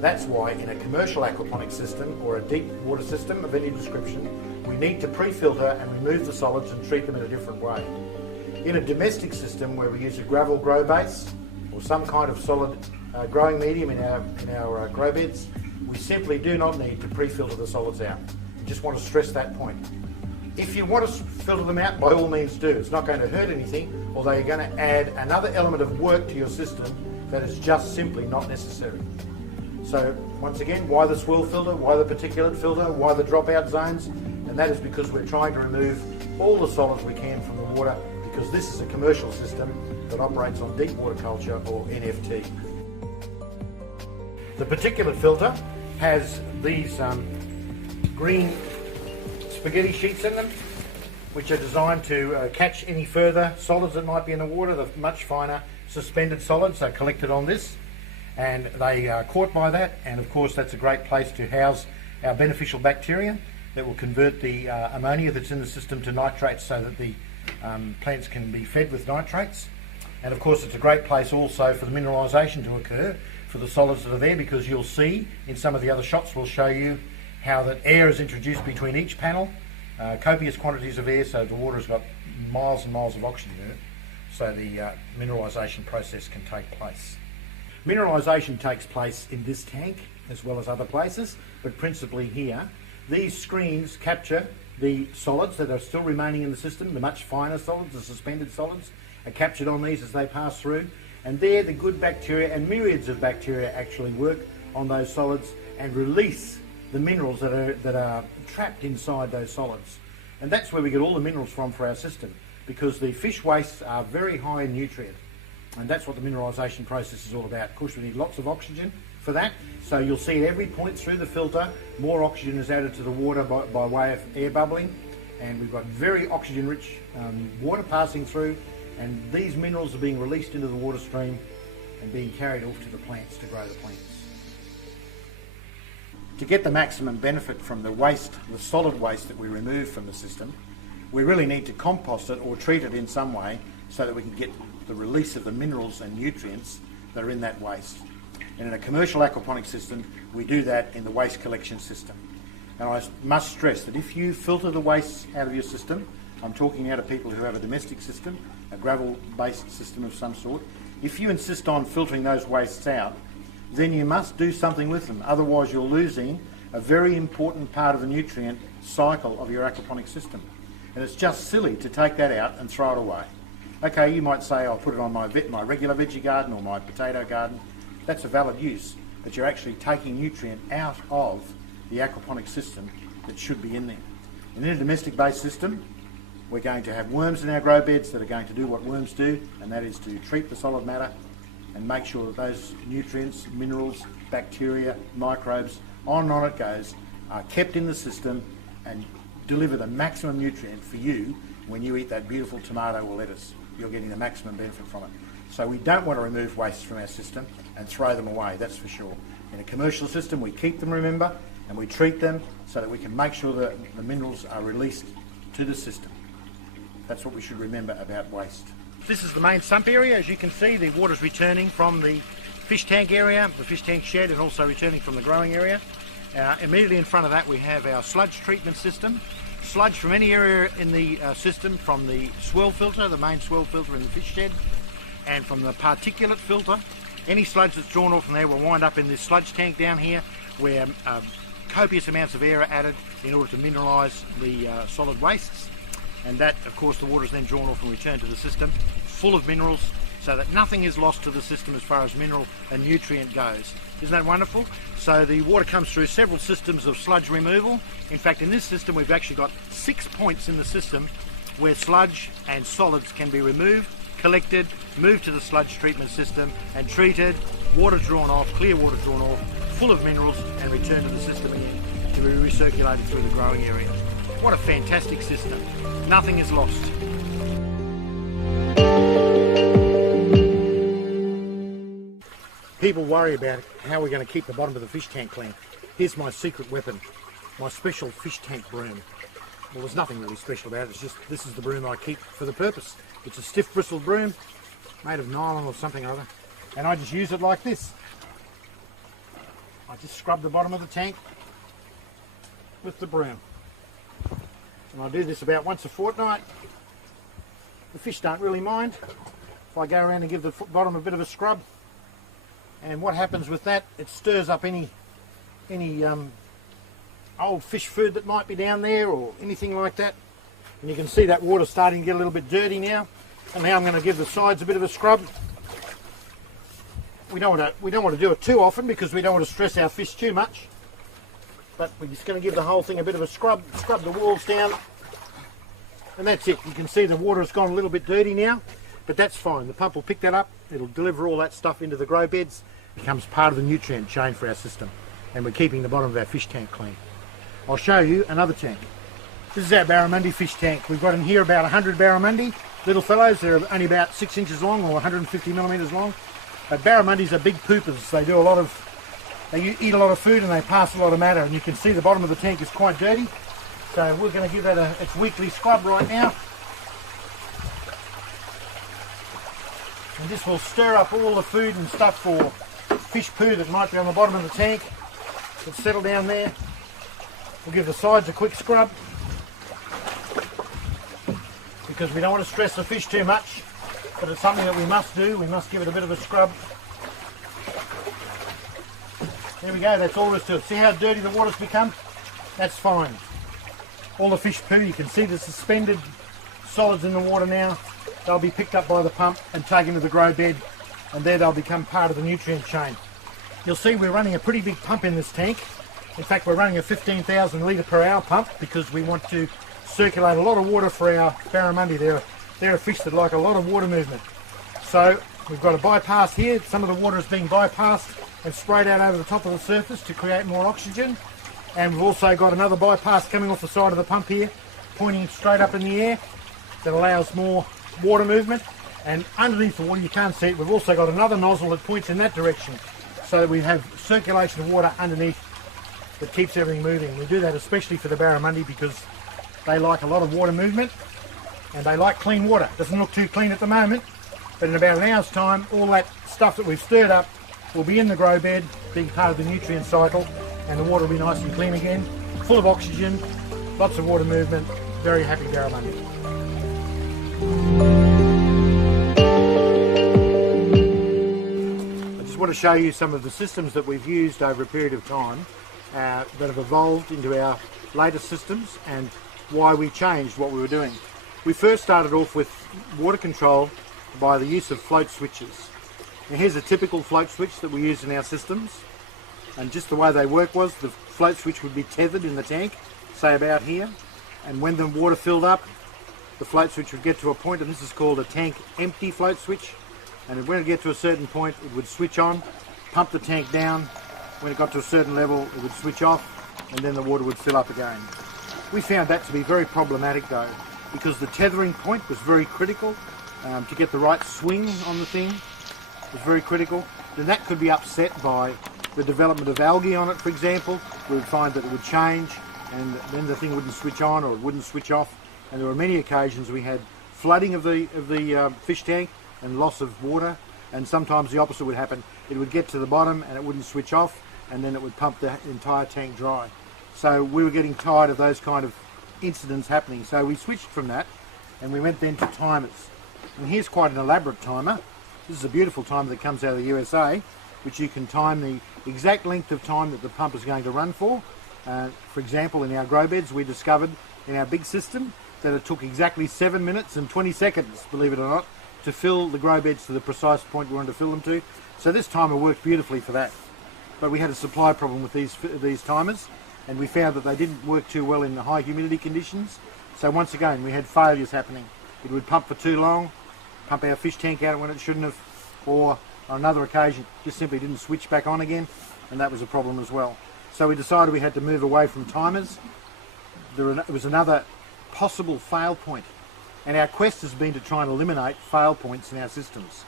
That's why in a commercial aquaponics system or a deep water system of any description, we need to pre-filter and remove the solids and treat them in a different way. In a domestic system where we use a gravel grow base or some kind of solid growing medium in our grow beds, we simply do not need to pre-filter the solids out. I just want to stress that point. If you want to filter them out, by all means do. It's not going to hurt anything, although you're going to add another element of work to your system that is just simply not necessary. So once again, why the swirl filter, why the particulate filter, why the dropout zones? And that is because we're trying to remove all the solids we can from the water, because this is a commercial system that operates on deep water culture or NFT. The particulate filter has these green spaghetti sheets in them, which are designed to catch any further solids that might be in the water. The much finer suspended solids are collected on this, and they are caught by that, and of course that's a great place to house our beneficial bacteria that will convert the ammonia that's in the system to nitrates so that the plants can be fed with nitrates. And of course it's a great place also for the mineralisation to occur for the solids that are there, because you'll see in some of the other shots we'll show you how that air is introduced between each panel, copious quantities of air, so the water's got miles and miles of oxygen in it, so the mineralisation process can take place. Mineralisation takes place in this tank as well as other places, but principally here. These screens capture the solids that are still remaining in the system. The much finer solids, the suspended solids, are captured on these as they pass through, and there the good bacteria and myriads of bacteria actually work on those solids and release the minerals that are trapped inside those solids. And that's where we get all the minerals from for our system, because the fish wastes are very high in nutrient. And that's what the mineralisation process is all about. Of course, we need lots of oxygen for that. So you'll see at every point through the filter, more oxygen is added to the water by way of air bubbling. And we've got very oxygen-rich water passing through. And these minerals are being released into the water stream and being carried off to the plants to grow the plants. To get the maximum benefit from the waste, the solid waste that we remove from the system, we really need to compost it or treat it in some way so that we can get the release of the minerals and nutrients that are in that waste. And in a commercial aquaponics system, we do that in the waste collection system. And I must stress that if you filter the waste out of your system, I'm talking now to people who have a domestic system, a gravel-based system of some sort, if you insist on filtering those wastes out, then you must do something with them. Otherwise you're losing a very important part of the nutrient cycle of your aquaponics system. And it's just silly to take that out and throw it away. Okay, you might say I'll put it on my regular veggie garden or my potato garden. That's a valid use, but you're actually taking nutrient out of the aquaponics system that should be in there. And in a domestic-based system, we're going to have worms in our grow beds that are going to do what worms do, and that is to treat the solid matter and make sure that those nutrients, minerals, bacteria, microbes, on and on it goes, are kept in the system and deliver the maximum nutrient for you when you eat that beautiful tomato or lettuce. You're getting the maximum benefit from it. So we don't want to remove wastes from our system and throw them away, that's for sure. In a commercial system, we keep them, remember, and we treat them so that we can make sure that the minerals are released to the system. That's what we should remember about waste. This is the main sump area. As you can see, the water's returning from the fish tank area, the fish tank shed, and also returning from the growing area. Immediately in front of that we have our sludge treatment system. Sludge from any area in the system, from the swirl filter, the main swirl filter in the fish shed, and from the particulate filter. Any sludge that's drawn off from there will wind up in this sludge tank down here, where copious amounts of air are added in order to mineralise the solid wastes. And that, of course, the water is then drawn off and returned to the system, full of minerals, so that nothing is lost to the system as far as mineral and nutrient goes. Isn't that wonderful? So the water comes through several systems of sludge removal. In fact, in this system we've actually got 6 points in the system where sludge and solids can be removed, collected, moved to the sludge treatment system and treated, water drawn off, clear water drawn off, full of minerals, and returned to the system again to be recirculated through the growing area. What a fantastic system. Nothing is lost. People worry about how we're going to keep the bottom of the fish tank clean. Here's my secret weapon, my special fish tank broom. Well, there's nothing really special about it, it's just this is the broom I keep for the purpose. It's a stiff bristled broom, made of nylon or something or other, and I just use it like this. I just scrub the bottom of the tank with the broom. And I do this about once a fortnight. The fish don't really mind if I go around and give the bottom a bit of a scrub. And what happens with that, it stirs up any old fish food that might be down there or anything like that. And you can see that water starting to get a little bit dirty now. And now I'm going to give the sides a bit of a scrub. We don't want to do it too often because we don't want to stress our fish too much. But we're just going to give the whole thing a bit of a scrub the walls down. And that's it. You can see the water has gone a little bit dirty now, but that's fine. The pump will pick that up. It'll deliver all that stuff into the grow beds. It becomes part of the nutrient chain for our system. And we're keeping the bottom of our fish tank clean. I'll show you another tank. This is our barramundi fish tank. We've got in here about 100 barramundi, little fellows. They're only about 6 inches long or 150 millimetres long. But barramundis are big poopers. They do they eat a lot of food and they pass a lot of matter. And you can see the bottom of the tank is quite dirty. So we're going to give that its weekly scrub right now. And this will stir up all the food and stuff for fish poo that might be on the bottom of the tank. It'll settle down there. We'll give the sides a quick scrub because we don't want to stress the fish too much, but it's something that we must do. We must give it a bit of a scrub. There we go, that's all there is to it. See how dirty the water's become? That's fine. All the fish poo, you can see the suspended solids in the water now. They'll be picked up by the pump and taken to the grow bed, and there they'll become part of the nutrient chain. You'll see we're running a pretty big pump in this tank. In fact, we're running a 15,000 litre per hour pump because we want to circulate a lot of water for our barramundi. They're a fish that like a lot of water movement. So we've got a bypass here. Some of the water is being bypassed and sprayed out over the top of the surface to create more oxygen. And we've also got another bypass coming off the side of the pump here, pointing straight up in the air, that allows more water movement. And underneath the water, you can't see it, we've also got another nozzle that points in that direction, so that we have circulation of water underneath that keeps everything moving. We do that especially for the barramundi because they like a lot of water movement and they like clean water. It doesn't look too clean at the moment, but in about an hour's time, all that stuff that we've stirred up will be in the grow bed, being part of the nutrient cycle, and the water will be nice and clean again, full of oxygen, lots of water movement, very happy barramundi. I just want to show you some of the systems that we've used over a period of time that have evolved into our latest systems and why we changed what we were doing. We first started off with water control by the use of float switches. Now here's a typical float switch that we use in our systems, and just the way they work was the float switch would be tethered in the tank, say about here, and when the water filled up, the float switch would get to a point, and this is called a tank empty float switch, and when it get to a certain point it would switch on, pump the tank down. When it got to a certain level it would switch off and then the water would fill up again. We found that to be very problematic though, because the tethering point was very critical. To get the right swing on the thing was very critical. Then that could be upset by the development of algae on it, for example. We would find that it would change and then the thing wouldn't switch on or it wouldn't switch off, and there were many occasions we had flooding of the fish tank and loss of water, and sometimes the opposite would happen. It would get to the bottom and it wouldn't switch off, and then it would pump the entire tank dry. So we were getting tired of those kind of incidents happening, so we switched from that and we went then to timers. And here's quite an elaborate timer. This is a beautiful timer that comes out of the USA, which you can time the exact length of time that the pump is going to run for. For example, in our grow beds we discovered in our big system that it took exactly 7 minutes and 20 seconds, believe it or not, to fill the grow beds to the precise point we wanted to fill them to. So this timer worked beautifully for that. But we had a supply problem with these timers, and we found that they didn't work too well in the high humidity conditions. So once again we had failures happening. It would pump for too long, pump our fish tank out when it shouldn't have, or on another occasion just simply didn't switch back on again, and that was a problem as well. So we decided we had to move away from timers. it was another possible fail point. And our quest has been to try and eliminate fail points in our systems.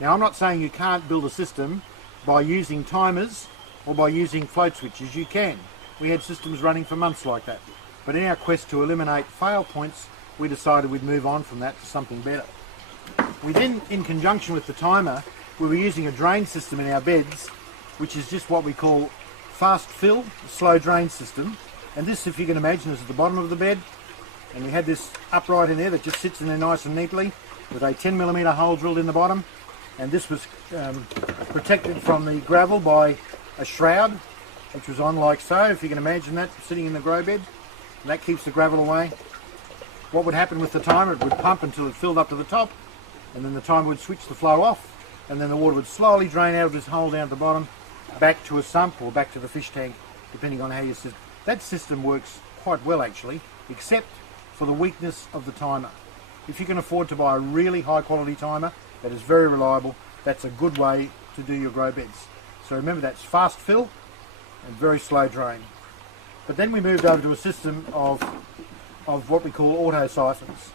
Now, I'm not saying you can't build a system by using timers or by using float switches. You can. We had systems running for months like that. But in our quest to eliminate fail points, we decided we'd move on from that to something better. We then, in conjunction with the timer, we were using a drain system in our beds, which is just what we call fast fill, slow drain system. And this, if you can imagine, is at the bottom of the bed. And we had this upright in there that just sits in there nice and neatly with a 10mm hole drilled in the bottom. And this was protected from the gravel by a shroud, which was on like so, if you can imagine that, sitting in the grow bed. And that keeps the gravel away. What would happen with the timer, it would pump until it filled up to the top, and then the timer would switch the flow off, and then the water would slowly drain out of this hole down at the bottom, back to a sump or back to the fish tank, depending on how you system. That system works quite well actually, except for the weakness of the timer. If you can afford to buy a really high quality timer that is very reliable, that's a good way to do your grow beds. So remember, that's fast fill and very slow drain. But then we moved over to a system of what we call auto siphons.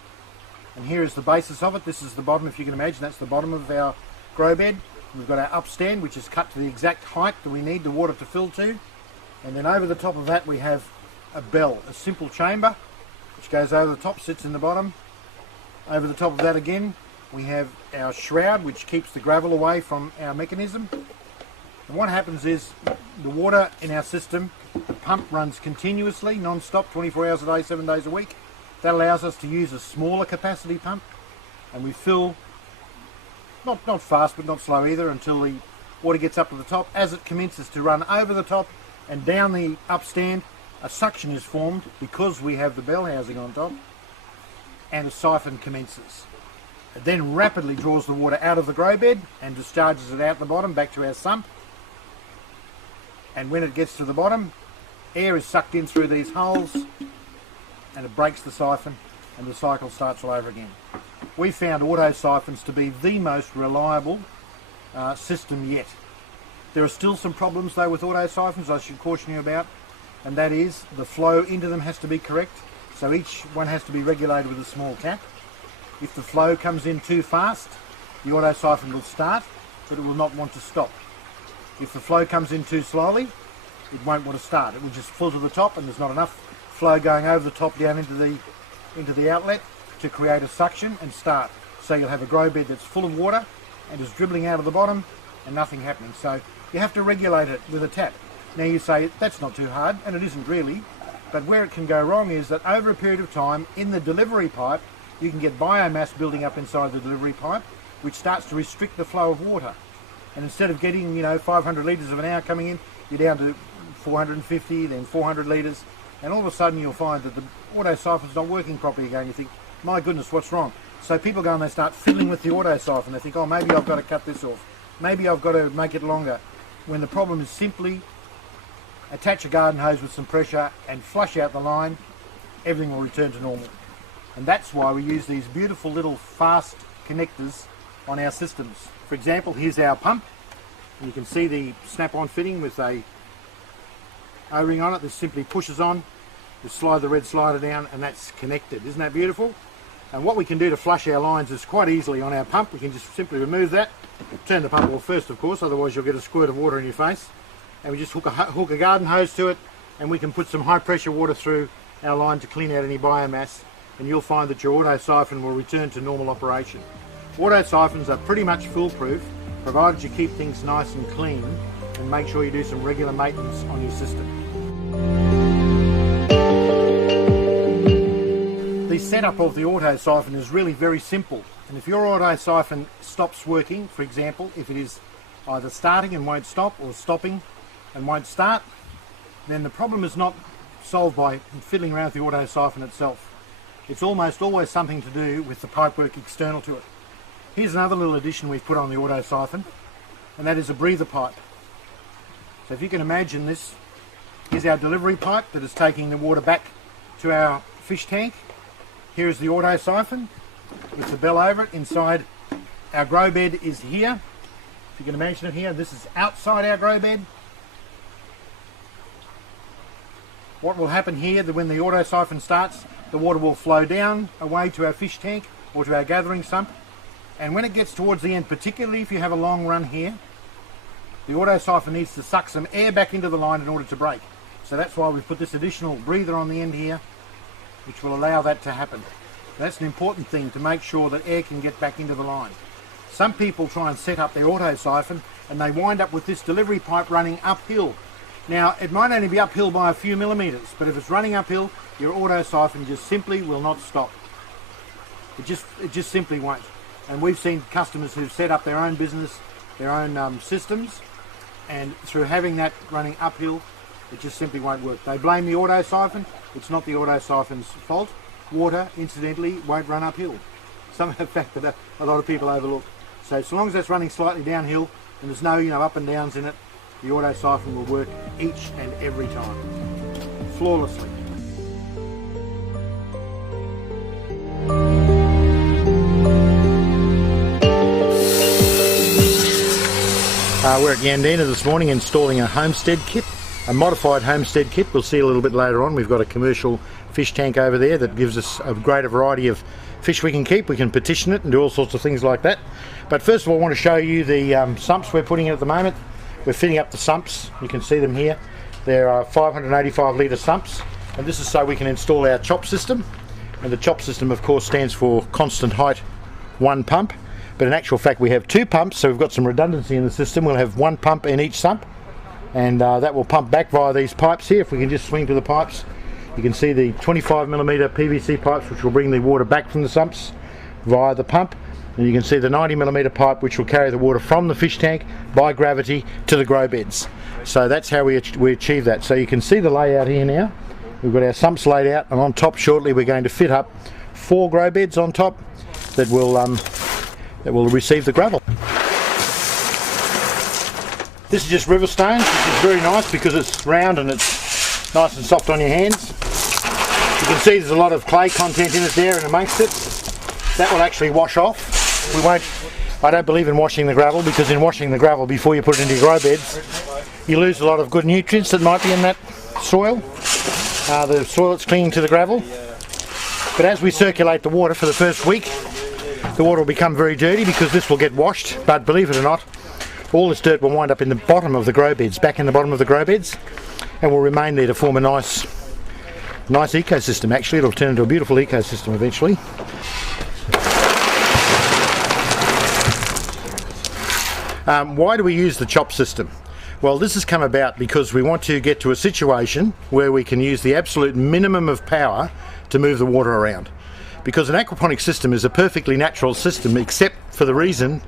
And here is the basis of it. This is the bottom, if you can imagine, that's the bottom of our grow bed. We've got our upstand, which is cut to the exact height that we need the water to fill to. And then over the top of that we have a bell, a simple chamber, which goes over the top, sits in the bottom. Over the top of that again, we have our shroud, which keeps the gravel away from our mechanism. And what happens is the water in our system, the pump runs continuously, non-stop, 24 hours a day, 7 days a week. That allows us to use a smaller capacity pump, and we fill, not fast but not slow either, until the water gets up to the top. As it commences to run over the top and down the upstand, a suction is formed because we have the bell housing on top, and a siphon commences. It then rapidly draws the water out of the grow bed and discharges it out the bottom back to our sump. And when it gets to the bottom, air is sucked in through these holes and it breaks the siphon and the cycle starts all over again. We found auto siphons to be the most reliable system yet. There are still some problems though with auto siphons I should caution you about, and that is the flow into them has to be correct. So each one has to be regulated with a small tap. If the flow comes in too fast, the auto siphon will start, but it will not want to stop. If the flow comes in too slowly, it won't want to start. It will just fill to the top, and there's not enough flow going over the top down into the outlet to create a suction and start. So you'll have a grow bed that's full of water and is dribbling out of the bottom and nothing happening. So you have to regulate it with a tap. Now you say that's not too hard, and it isn't really, but where it can go wrong is that over a period of time in the delivery pipe, you can get biomass building up inside the delivery pipe, which starts to restrict the flow of water. And instead of getting, 500 litres of an hour coming in, you're down to 450, then 400 litres, and all of a sudden you'll find that the auto siphon's not working properly again. You think, my goodness, what's wrong? So people go and they start fiddling with the auto siphon. They think, oh, maybe I've got to cut this off. Maybe I've got to make it longer. When the problem is simply attach a garden hose with some pressure and flush out the line, everything will return to normal. And that's why we use these beautiful little fast connectors on our systems. For example, here's our pump. You can see the snap-on fitting with a O-ring on it. This simply pushes on, you slide the red slider down, and that's connected. Isn't that beautiful? And what we can do to flush our lines is quite easily on our pump. We can just simply remove that, turn the pump off first of course, otherwise you'll get a squirt of water in your face. And we just hook a garden hose to it, and we can put some high pressure water through our line to clean out any biomass, and you'll find that your auto siphon will return to normal operation. Auto siphons are pretty much foolproof, provided you keep things nice and clean and make sure you do some regular maintenance on your system. The setup of the auto siphon is really very simple, and if your auto siphon stops working, for example, if it is either starting and won't stop or stopping and won't start, then the problem is not solved by fiddling around with the auto siphon itself. It's almost always something to do with the pipework external to it. Here's another little addition we've put on the auto siphon, and that is a breather pipe. So if you can imagine this, here's our delivery pipe that is taking the water back to our fish tank. Here is the auto siphon with the bell over it. Inside our grow bed is here. If you can imagine it here, this is outside our grow bed. what will happen here, that when the auto siphon starts, the water will flow down away to our fish tank or to our gathering sump. And when it gets towards the end, particularly if you have a long run here, the auto siphon needs to suck some air back into the line in order to break. So that's why we've put this additional breather on the end here, which will allow that to happen. That's an important thing, to make sure that air can get back into the line. Some people try and set up their auto siphon and they wind up with this delivery pipe running uphill. Now, it might only be uphill by a few millimetres, but if it's running uphill, your auto siphon just simply will not stop. It just simply won't. And we've seen customers who've set up their own business, their own systems, and through having that running uphill, it just simply won't work. They blame the auto siphon. It's not the auto siphon's fault. Water, incidentally, won't run uphill. Some fact that a lot of people overlook. So long as that's running slightly downhill and there's no up and downs in it, the auto siphon will work each and every time, flawlessly. We're at Yandina this morning installing a homestead kit, a modified homestead kit. We'll see a little bit later on. We've got a commercial fish tank over there that gives us a greater variety of fish we can keep. We can petition it and do all sorts of things like that. But first of all, I want to show you the sumps we're putting in at the moment. We're fitting up the sumps. You can see them here. They're 585 litre sumps, and this is so we can install our chop system. And the chop system, of course, stands for constant height one pump. But in actual fact, we have two pumps, so we've got some redundancy in the system. We'll have one pump in each sump, and that will pump back via these pipes here. If we can just swing to the pipes, you can see the 25mm PVC pipes, which will bring the water back from the sumps via the pump. And you can see the 90mm pipe, which will carry the water from the fish tank by gravity to the grow beds. So that's how we achieve that. So you can see the layout here now. We've got our sumps laid out, and on top shortly we're going to fit up 4 grow beds on top that will receive the gravel. This is just river stones, which is very nice because it's round and it's nice and soft on your hands. You can see there's a lot of clay content in it there and amongst it. That will actually wash off. I don't believe in washing the gravel, because in washing the gravel before you put it into your grow beds, you lose a lot of good nutrients that might be in that soil, the soil that's clinging to the gravel. But as we circulate the water for the first week, the water will become very dirty because this will get washed. But believe it or not, all this dirt will wind up in the bottom of the grow beds, back in the bottom of the grow beds, and will remain there to form a nice ecosystem. Actually, it'll turn into a beautiful ecosystem eventually. Why do we use the chop system? Well, this has come about because we want to get to a situation where we can use the absolute minimum of power to move the water around. Because an aquaponics system is a perfectly natural system, except for the reason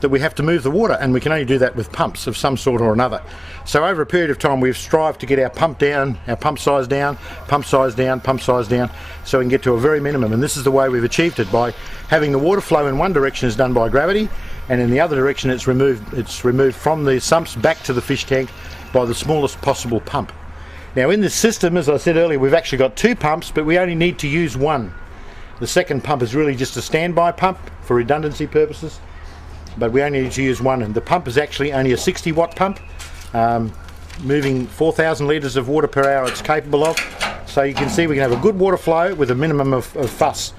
that we have to move the water, and we can only do that with pumps of some sort or another. So over a period of time, we've strived to get our pump down, our pump size down, pump size down, pump size down, so we can get to a very minimum. And this is the way we've achieved it, by having the water flow in one direction is done by gravity, and in the other direction it's removed from the sumps back to the fish tank by the smallest possible pump. Now in this system, as I said earlier, we've actually got 2 pumps, but we only need to use one. The second pump is really just a standby pump for redundancy purposes, but we only need to use one, and the pump is actually only a 60 watt pump, moving 4,000 litres of water per hour it's capable of. So you can see we can have a good water flow with a minimum of fuss.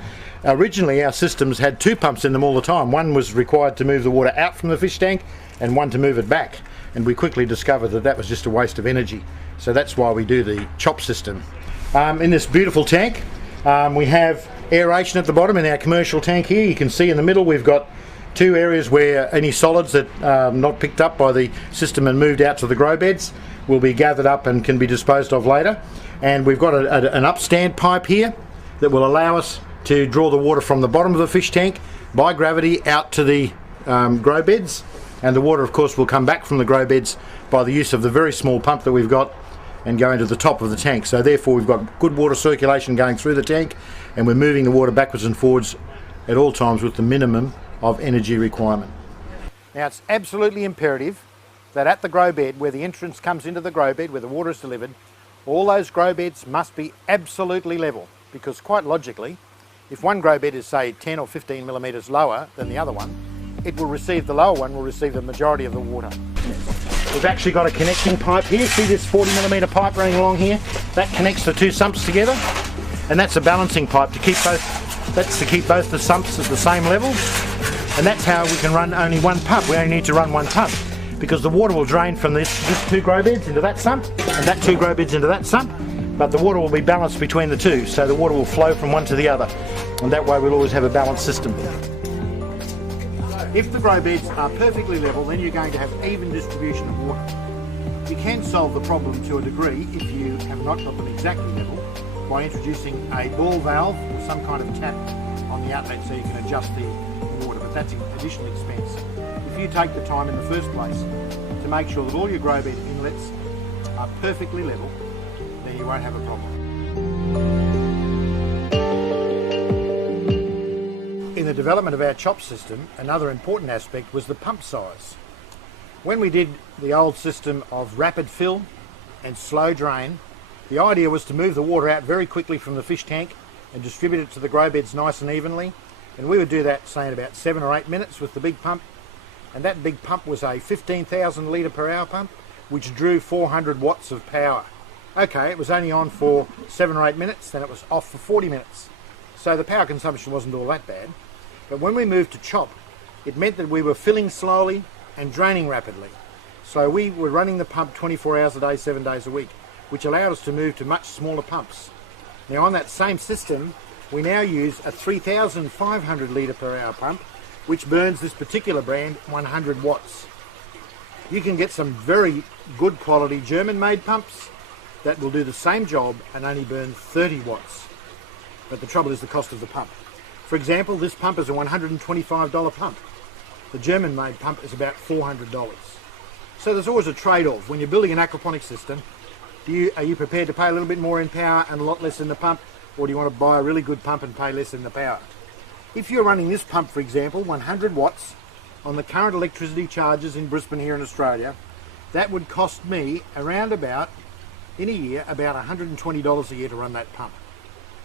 Originally our systems had 2 pumps in them all the time. One was required to move the water out from the fish tank and one to move it back, and we quickly discovered that that was just a waste of energy. So that's why we do the chop system. In this beautiful tank, we have aeration at the bottom in our commercial tank here. You can see in the middle we've got 2 areas where any solids that are not picked up by the system and moved out to the grow beds will be gathered up and can be disposed of later. And we've got an upstand pipe here that will allow us to draw the water from the bottom of the fish tank by gravity out to the grow beds, and the water of course will come back from the grow beds by the use of the very small pump that we've got and go into the top of the tank. So therefore we've got good water circulation going through the tank, and we're moving the water backwards and forwards at all times with the minimum of energy requirement. Now it's absolutely imperative that at the grow bed, where the entrance comes into the grow bed, where the water is delivered, all those grow beds must be absolutely level, because quite logically, if one grow bed is say 10 or 15 millimetres lower than the other one, the lower one will receive the majority of the water. We've actually got a connecting pipe here. See this 40mm pipe running along here? That connects the two sumps together, and that's a balancing pipe to keep both. That's to keep both the sumps at the same level, and that's how we can run only one pump. We only need to run one pump because the water will drain from this two grow beds into that sump, and that two grow beds into that sump. But the water will be balanced between the two, so the water will flow from one to the other, and that way we'll always have a balanced system. If the grow beds are perfectly level, then you're going to have even distribution of water. You can solve the problem to a degree if you have not got them exactly level by introducing a ball valve or some kind of tap on the outlet so you can adjust the water, but that's an additional expense. If you take the time in the first place to make sure that all your grow bed inlets are perfectly level, then you won't have a problem. In the development of our chop system, another important aspect was the pump size. When we did the old system of rapid fill and slow drain, the idea was to move the water out very quickly from the fish tank and distribute it to the grow beds nice and evenly. And we would do that, say, in about 7 or 8 minutes with the big pump. And that big pump was a 15,000 litre per hour pump, which drew 400 watts of power. Okay, it was only on for 7 or 8 minutes, then it was off for 40 minutes. So the power consumption wasn't all that bad. But when we moved to chop, it meant that we were filling slowly and draining rapidly. So we were running the pump 24 hours a day, 7 days a week, which allowed us to move to much smaller pumps. Now on that same system, we now use a 3,500 litre per hour pump, which burns this particular brand 100 watts. You can get some very good quality German-made pumps that will do the same job and only burn 30 watts. But the trouble is the cost of the pump. For example, this pump is a $125 pump. The German-made pump is about $400. So there's always a trade-off. When you're building an aquaponics system, are you prepared to pay a little bit more in power and a lot less in the pump, or do you want to buy a really good pump and pay less in the power? If you're running this pump, for example, 100 watts, on the current electricity charges in Brisbane here in Australia, that would cost me around about, in a year, about $120 a year to run that pump.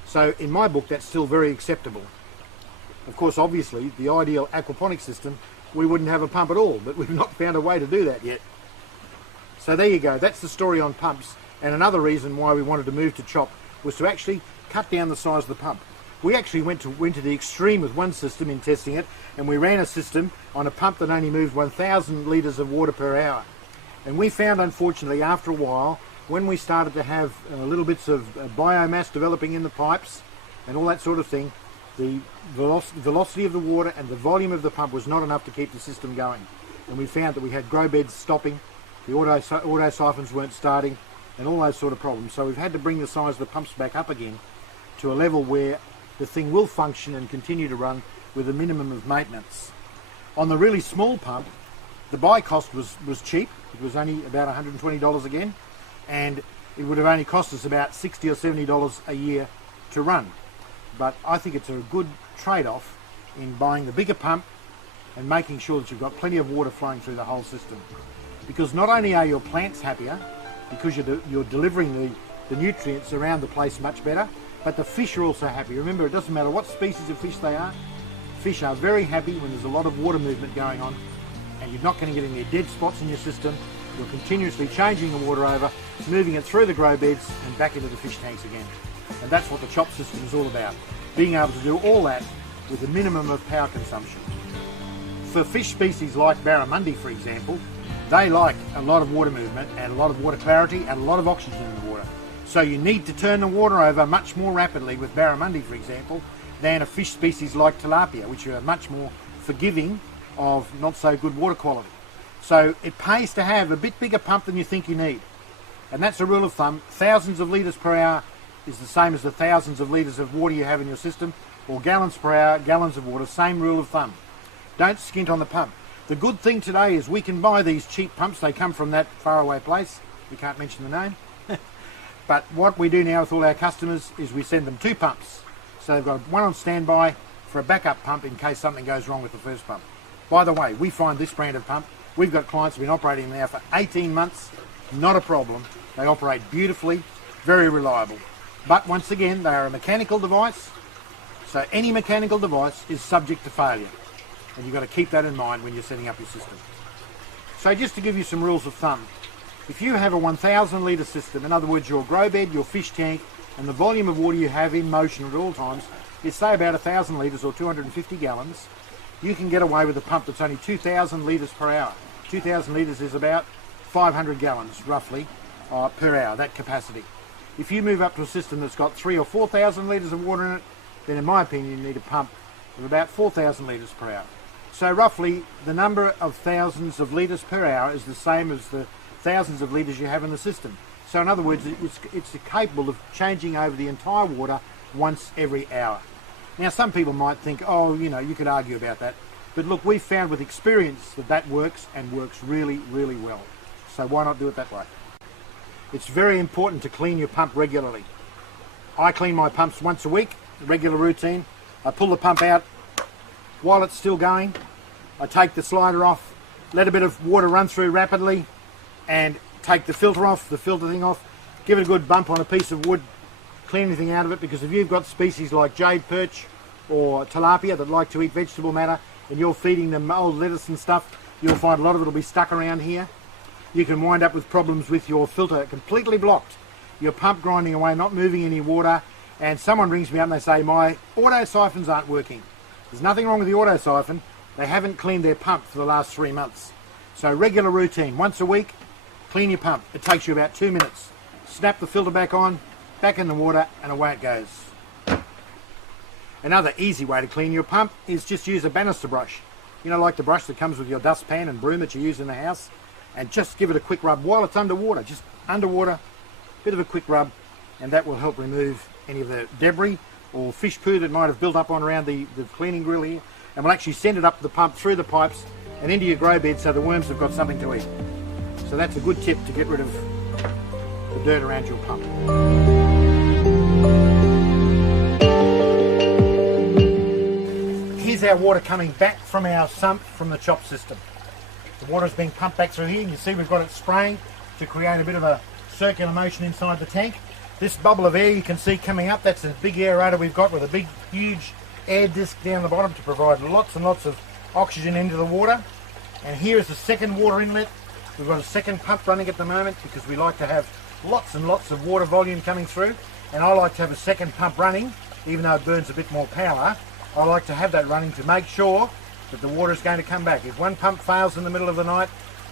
So in my book, that's still very acceptable. Of course, obviously, the ideal aquaponics system, we wouldn't have a pump at all, but we've not found a way to do that yet. So there you go, that's the story on pumps. And another reason why we wanted to move to chop was to actually cut down the size of the pump. We actually went to the extreme with one system in testing it, and we ran a system on a pump that only moved 1,000 litres of water per hour. And we found, unfortunately, after a while, when we started to have little bits of biomass developing in the pipes and all that sort of thing, the velocity of the water and the volume of the pump was not enough to keep the system going. And we found that we had grow beds stopping, the auto siphons weren't starting, and all those sort of problems. So we've had to bring the size of the pumps back up again to a level where the thing will function and continue to run with a minimum of maintenance. On the really small pump, the buy cost was cheap. It was only about $120 again, and it would have only cost us about $60 or $70 a year to run. But I think it's a good trade-off in buying the bigger pump and making sure that you've got plenty of water flowing through the whole system. Because not only are your plants happier, because you're delivering the nutrients around the place much better, but the fish are also happy. Remember, it doesn't matter what species of fish they are. Fish are very happy when there's a lot of water movement going on, and you're not going to get any dead spots in your system. You're continuously changing the water over, moving it through the grow beds and back into the fish tanks again. And that's what the chop system is all about, being able to do all that with a minimum of power consumption. For fish species like barramundi, for example, they like a lot of water movement and a lot of water clarity and a lot of oxygen in the water. So you need to turn the water over much more rapidly with barramundi, for example, than a fish species like tilapia, which are much more forgiving of not so good water quality. So it pays to have a bit bigger pump than you think you need. And that's a rule of thumb. Thousands of litres per hour is the same as the thousands of litres of water you have in your system, or gallons per hour, gallons of water, same rule of thumb. Don't skint on the pump. The good thing today is we can buy these cheap pumps. They come from that faraway place. We can't mention the name. But what we do now with all our customers is we send them 2 pumps. So they've got one on standby for a backup pump in case something goes wrong with the first pump. By the way, we find this brand of pump, we've got clients who've been operating now for 18 months, not a problem. They operate beautifully, very reliable. But once again, they are a mechanical device, so any mechanical device is subject to failure. And you've got to keep that in mind when you're setting up your system. So just to give you some rules of thumb, if you have a 1,000 litre system, in other words your grow bed, your fish tank and the volume of water you have in motion at all times is say about 1,000 litres or 250 gallons, you can get away with a pump that's only 2,000 litres per hour. 2,000 litres is about 500 gallons roughly per hour, that capacity. If you move up to a system that's got 3,000 or 4,000 litres of water in it, then in my opinion you need a pump of about 4,000 litres per hour. So roughly the number of thousands of litres per hour is the same as the thousands of litres you have in the system. So in other words, it's capable of changing over the entire water once every hour. Now some people might think, oh, you know, you could argue about that. But look, we've found with experience that that works and works really, really well. So why not do it that way? It's very important to clean your pump regularly. I clean my pumps once a week, regular routine. I pull the pump out while it's still going. I take the slider off, let a bit of water run through rapidly, and take the filter off, the filter thing off, give it a good bump on a piece of wood, clean anything out of it, because if you've got species like jade perch or tilapia that like to eat vegetable matter and you're feeding them old lettuce and stuff, you'll find a lot of it will be stuck around here. You can wind up with problems with your filter completely blocked, your pump grinding away, not moving any water, and someone rings me up and they say, my auto siphons aren't working. There's nothing wrong with the auto siphon, they haven't cleaned their pump for the last 3 months. So regular routine, once a week, clean your pump. It takes you about 2 minutes. Snap the filter back on, back in the water, and away it goes. Another easy way to clean your pump is just use a banister brush. You know, like the brush that comes with your dustpan and broom that you use in the house, and just give it a quick rub while it's underwater. Just underwater, bit of a quick rub, and that will help remove any of the debris or fish poo that might have built up on around the cleaning grill here, and will actually send it up the pump through the pipes and into your grow bed so the worms have got something to eat. So that's a good tip to get rid of the dirt around your pump. Here's our water coming back from our sump from the chop system. The water is being pumped back through here. You can see we've got it spraying to create a bit of a circular motion inside the tank. This bubble of air you can see coming up, that's a big aerator we've got with a big, huge air disc down the bottom to provide lots and lots of oxygen into the water. And here is the second water inlet. We've got a second pump running at the moment because we like to have lots and lots of water volume coming through. And I like to have a second pump running, even though it burns a bit more power. I like to have that running to make sure that the water is going to come back. If one pump fails in the middle of the night,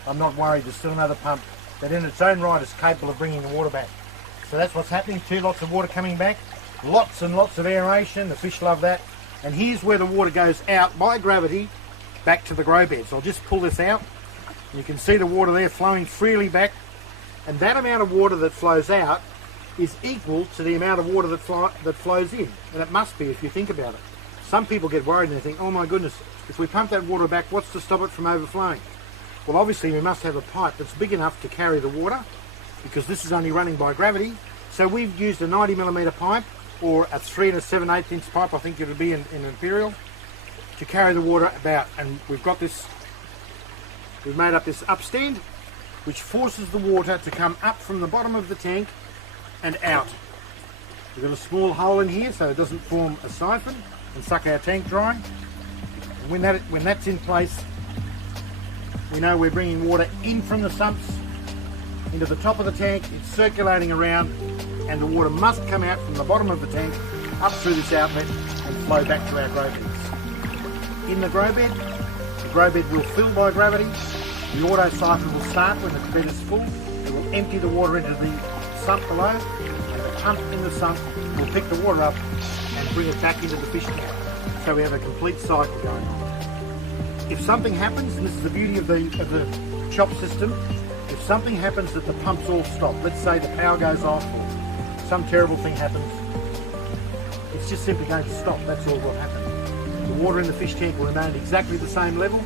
I'm not worried. There's still another pump that in its own right is capable of bringing the water back. So that's what's happening. Lots of water coming back, lots and lots of aeration. The fish love that. And here's where the water goes out by gravity back to the grow bed. So I'll just pull this out. You can see the water there flowing freely back. And that amount of water that flows out is equal to the amount of water that flows in. And it must be if you think about it. Some people get worried and they think, oh my goodness, if we pump that water back, what's to stop it from overflowing? Well, obviously we must have a pipe that's big enough to carry the water, because this is only running by gravity. So we've used a 90mm pipe, or a 3 7/8 inch pipe, I think it would be in Imperial, to carry the water about. And we've got this, we've made up this upstand, which forces the water to come up from the bottom of the tank and out. We've got a small hole in here so it doesn't form a siphon and suck our tank dry. And when that's in place, we know we're bringing water in from the sumps into the top of the tank. It's circulating around, and the water must come out from the bottom of the tank up through this outlet and flow back to our grow beds. In the grow bed will fill by gravity. The auto siphon will start when the bed is full. It will empty the water into the sump below, and the pump in the sump will pick the water up and bring it back into the fish tank. So we have a complete cycle going on. If something happens, and this is the beauty of the chop system, if something happens that the pumps all stop, let's say the power goes off or some terrible thing happens, it's just simply going to stop. That's all that will happen. The water in the fish tank will remain at exactly the same level,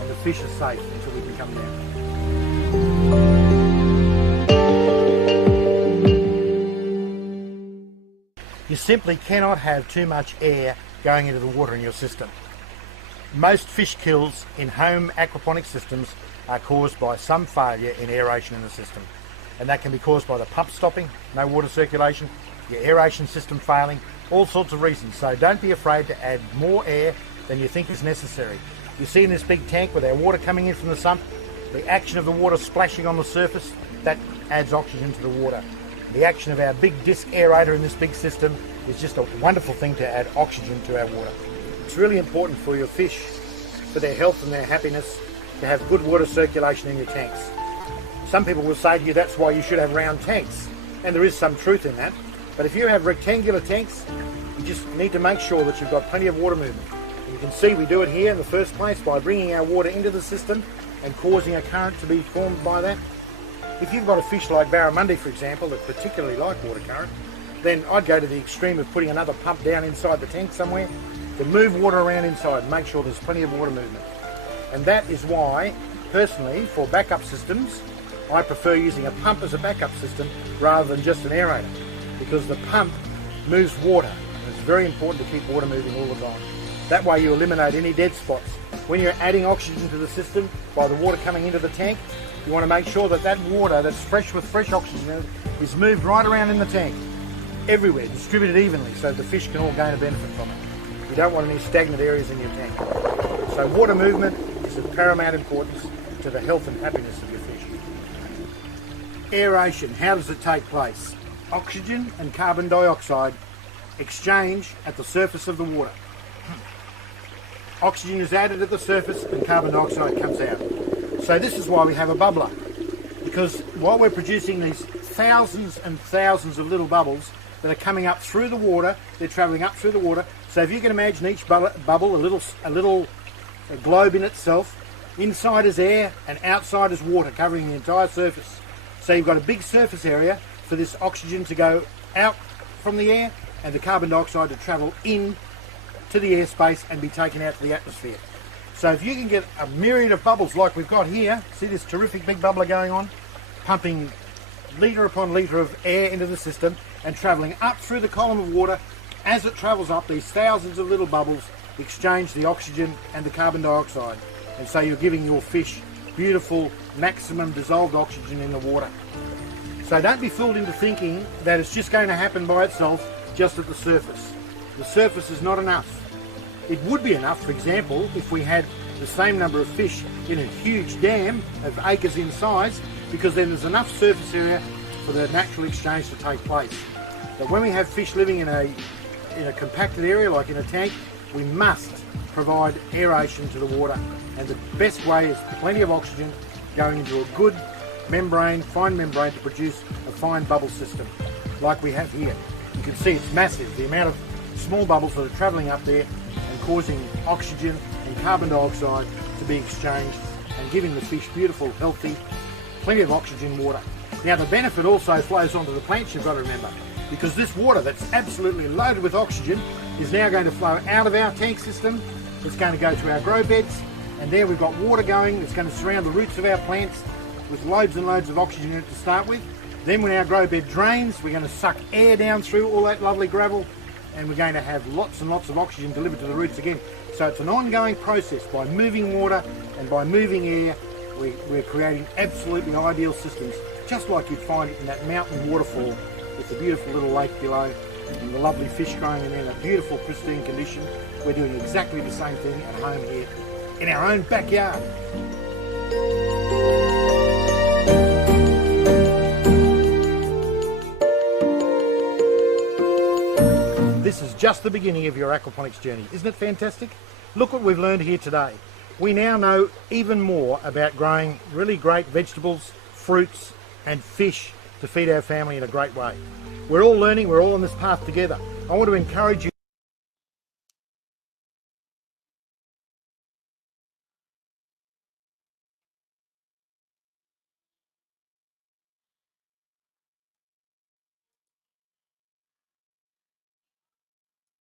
and the fish are safe until we can come down. You simply cannot have too much air going into the water in your system. Most fish kills in home aquaponics systems are caused by some failure in aeration in the system. And that can be caused by the pump stopping, no water circulation, your aeration system failing, all sorts of reasons. So don't be afraid to add more air than you think is necessary. You see in this big tank with our water coming in from the sump The action of the water splashing on the surface, that adds oxygen to the water. The action of our big disc aerator in this big system is just a wonderful thing to add oxygen to our water. It's really important for your fish, for their health and their happiness, to have good water circulation in your tanks. Some people will say to you that's why you should have round tanks, and there is some truth in that. But if you have rectangular tanks, you just need to make sure that you've got plenty of water movement. And you can see we do it here in the first place by bringing our water into the system and causing a current to be formed by that. If you've got a fish like barramundi, for example, that particularly like water current, then I'd go to the extreme of putting another pump down inside the tank somewhere to move water around inside and make sure there's plenty of water movement. And that is why, personally, for backup systems, I prefer using a pump as a backup system rather than just an aerator, because the pump moves water. And it's very important to keep water moving all the time. That way you eliminate any dead spots. When you're adding oxygen to the system by the water coming into the tank, you want to make sure that that water that's fresh with fresh oxygen in it is moved right around in the tank, everywhere, distributed evenly so the fish can all gain a benefit from it. You don't want any stagnant areas in your tank. So water movement is of paramount importance to the health and happiness of your fish. Aeration, how does it take place? Oxygen and carbon dioxide exchange at the surface of the water. Oxygen is added at the surface and carbon dioxide comes out. So this is why we have a bubbler, because while we're producing these thousands and thousands of little bubbles that are coming up through the water, they're travelling up through the water. So if you can imagine each bubble a little globe in itself, inside is air and outside is water covering the entire surface. So you've got a big surface area for this oxygen to go out from the air and the carbon dioxide to travel in to the airspace and be taken out to the atmosphere. So if you can get a myriad of bubbles like we've got here, see this terrific big bubbler going on, pumping litre upon litre of air into the system and travelling up through the column of water. As it travels up, these thousands of little bubbles exchange the oxygen and the carbon dioxide. And so you're giving your fish beautiful maximum dissolved oxygen in the water. So don't be fooled into thinking that it's just going to happen by itself just at the surface. The surface is not enough. It would be enough, for example, if we had the same number of fish in a huge dam of acres in size, because then there's enough surface area for the natural exchange to take place. But when we have fish living in a compacted area, like in a tank, we must provide aeration to the water. And the best way is plenty of oxygen going into a good membrane, fine membrane, to produce a fine bubble system like we have here. You can see it's massive, the amount of small bubbles that are travelling up there and causing oxygen and carbon dioxide to be exchanged and giving the fish beautiful, healthy, plenty of oxygen water. Now the benefit also flows onto the plants, you've got to remember, because this water that's absolutely loaded with oxygen is now going to flow out of our tank system. It's going to go to our grow beds, and there we've got water going. It's going to surround the roots of our plants with loads and loads of oxygen in it to start with. Then when our grow bed drains, we're going to suck air down through all that lovely gravel, and we're going to have lots and lots of oxygen delivered to the roots again. So it's an ongoing process. By moving water and by moving air, we're creating absolutely ideal systems, just like you'd find in that mountain waterfall with the beautiful little lake below and the lovely fish growing in there in a beautiful pristine condition. We're doing exactly the same thing at home here in our own backyard. This is just the beginning of your aquaponics journey. Isn't it fantastic? Look what we've learned here today. We now know even more about growing really great vegetables, fruits and fish to feed our family in a great way. We're all learning, we're all on this path together. I want to encourage you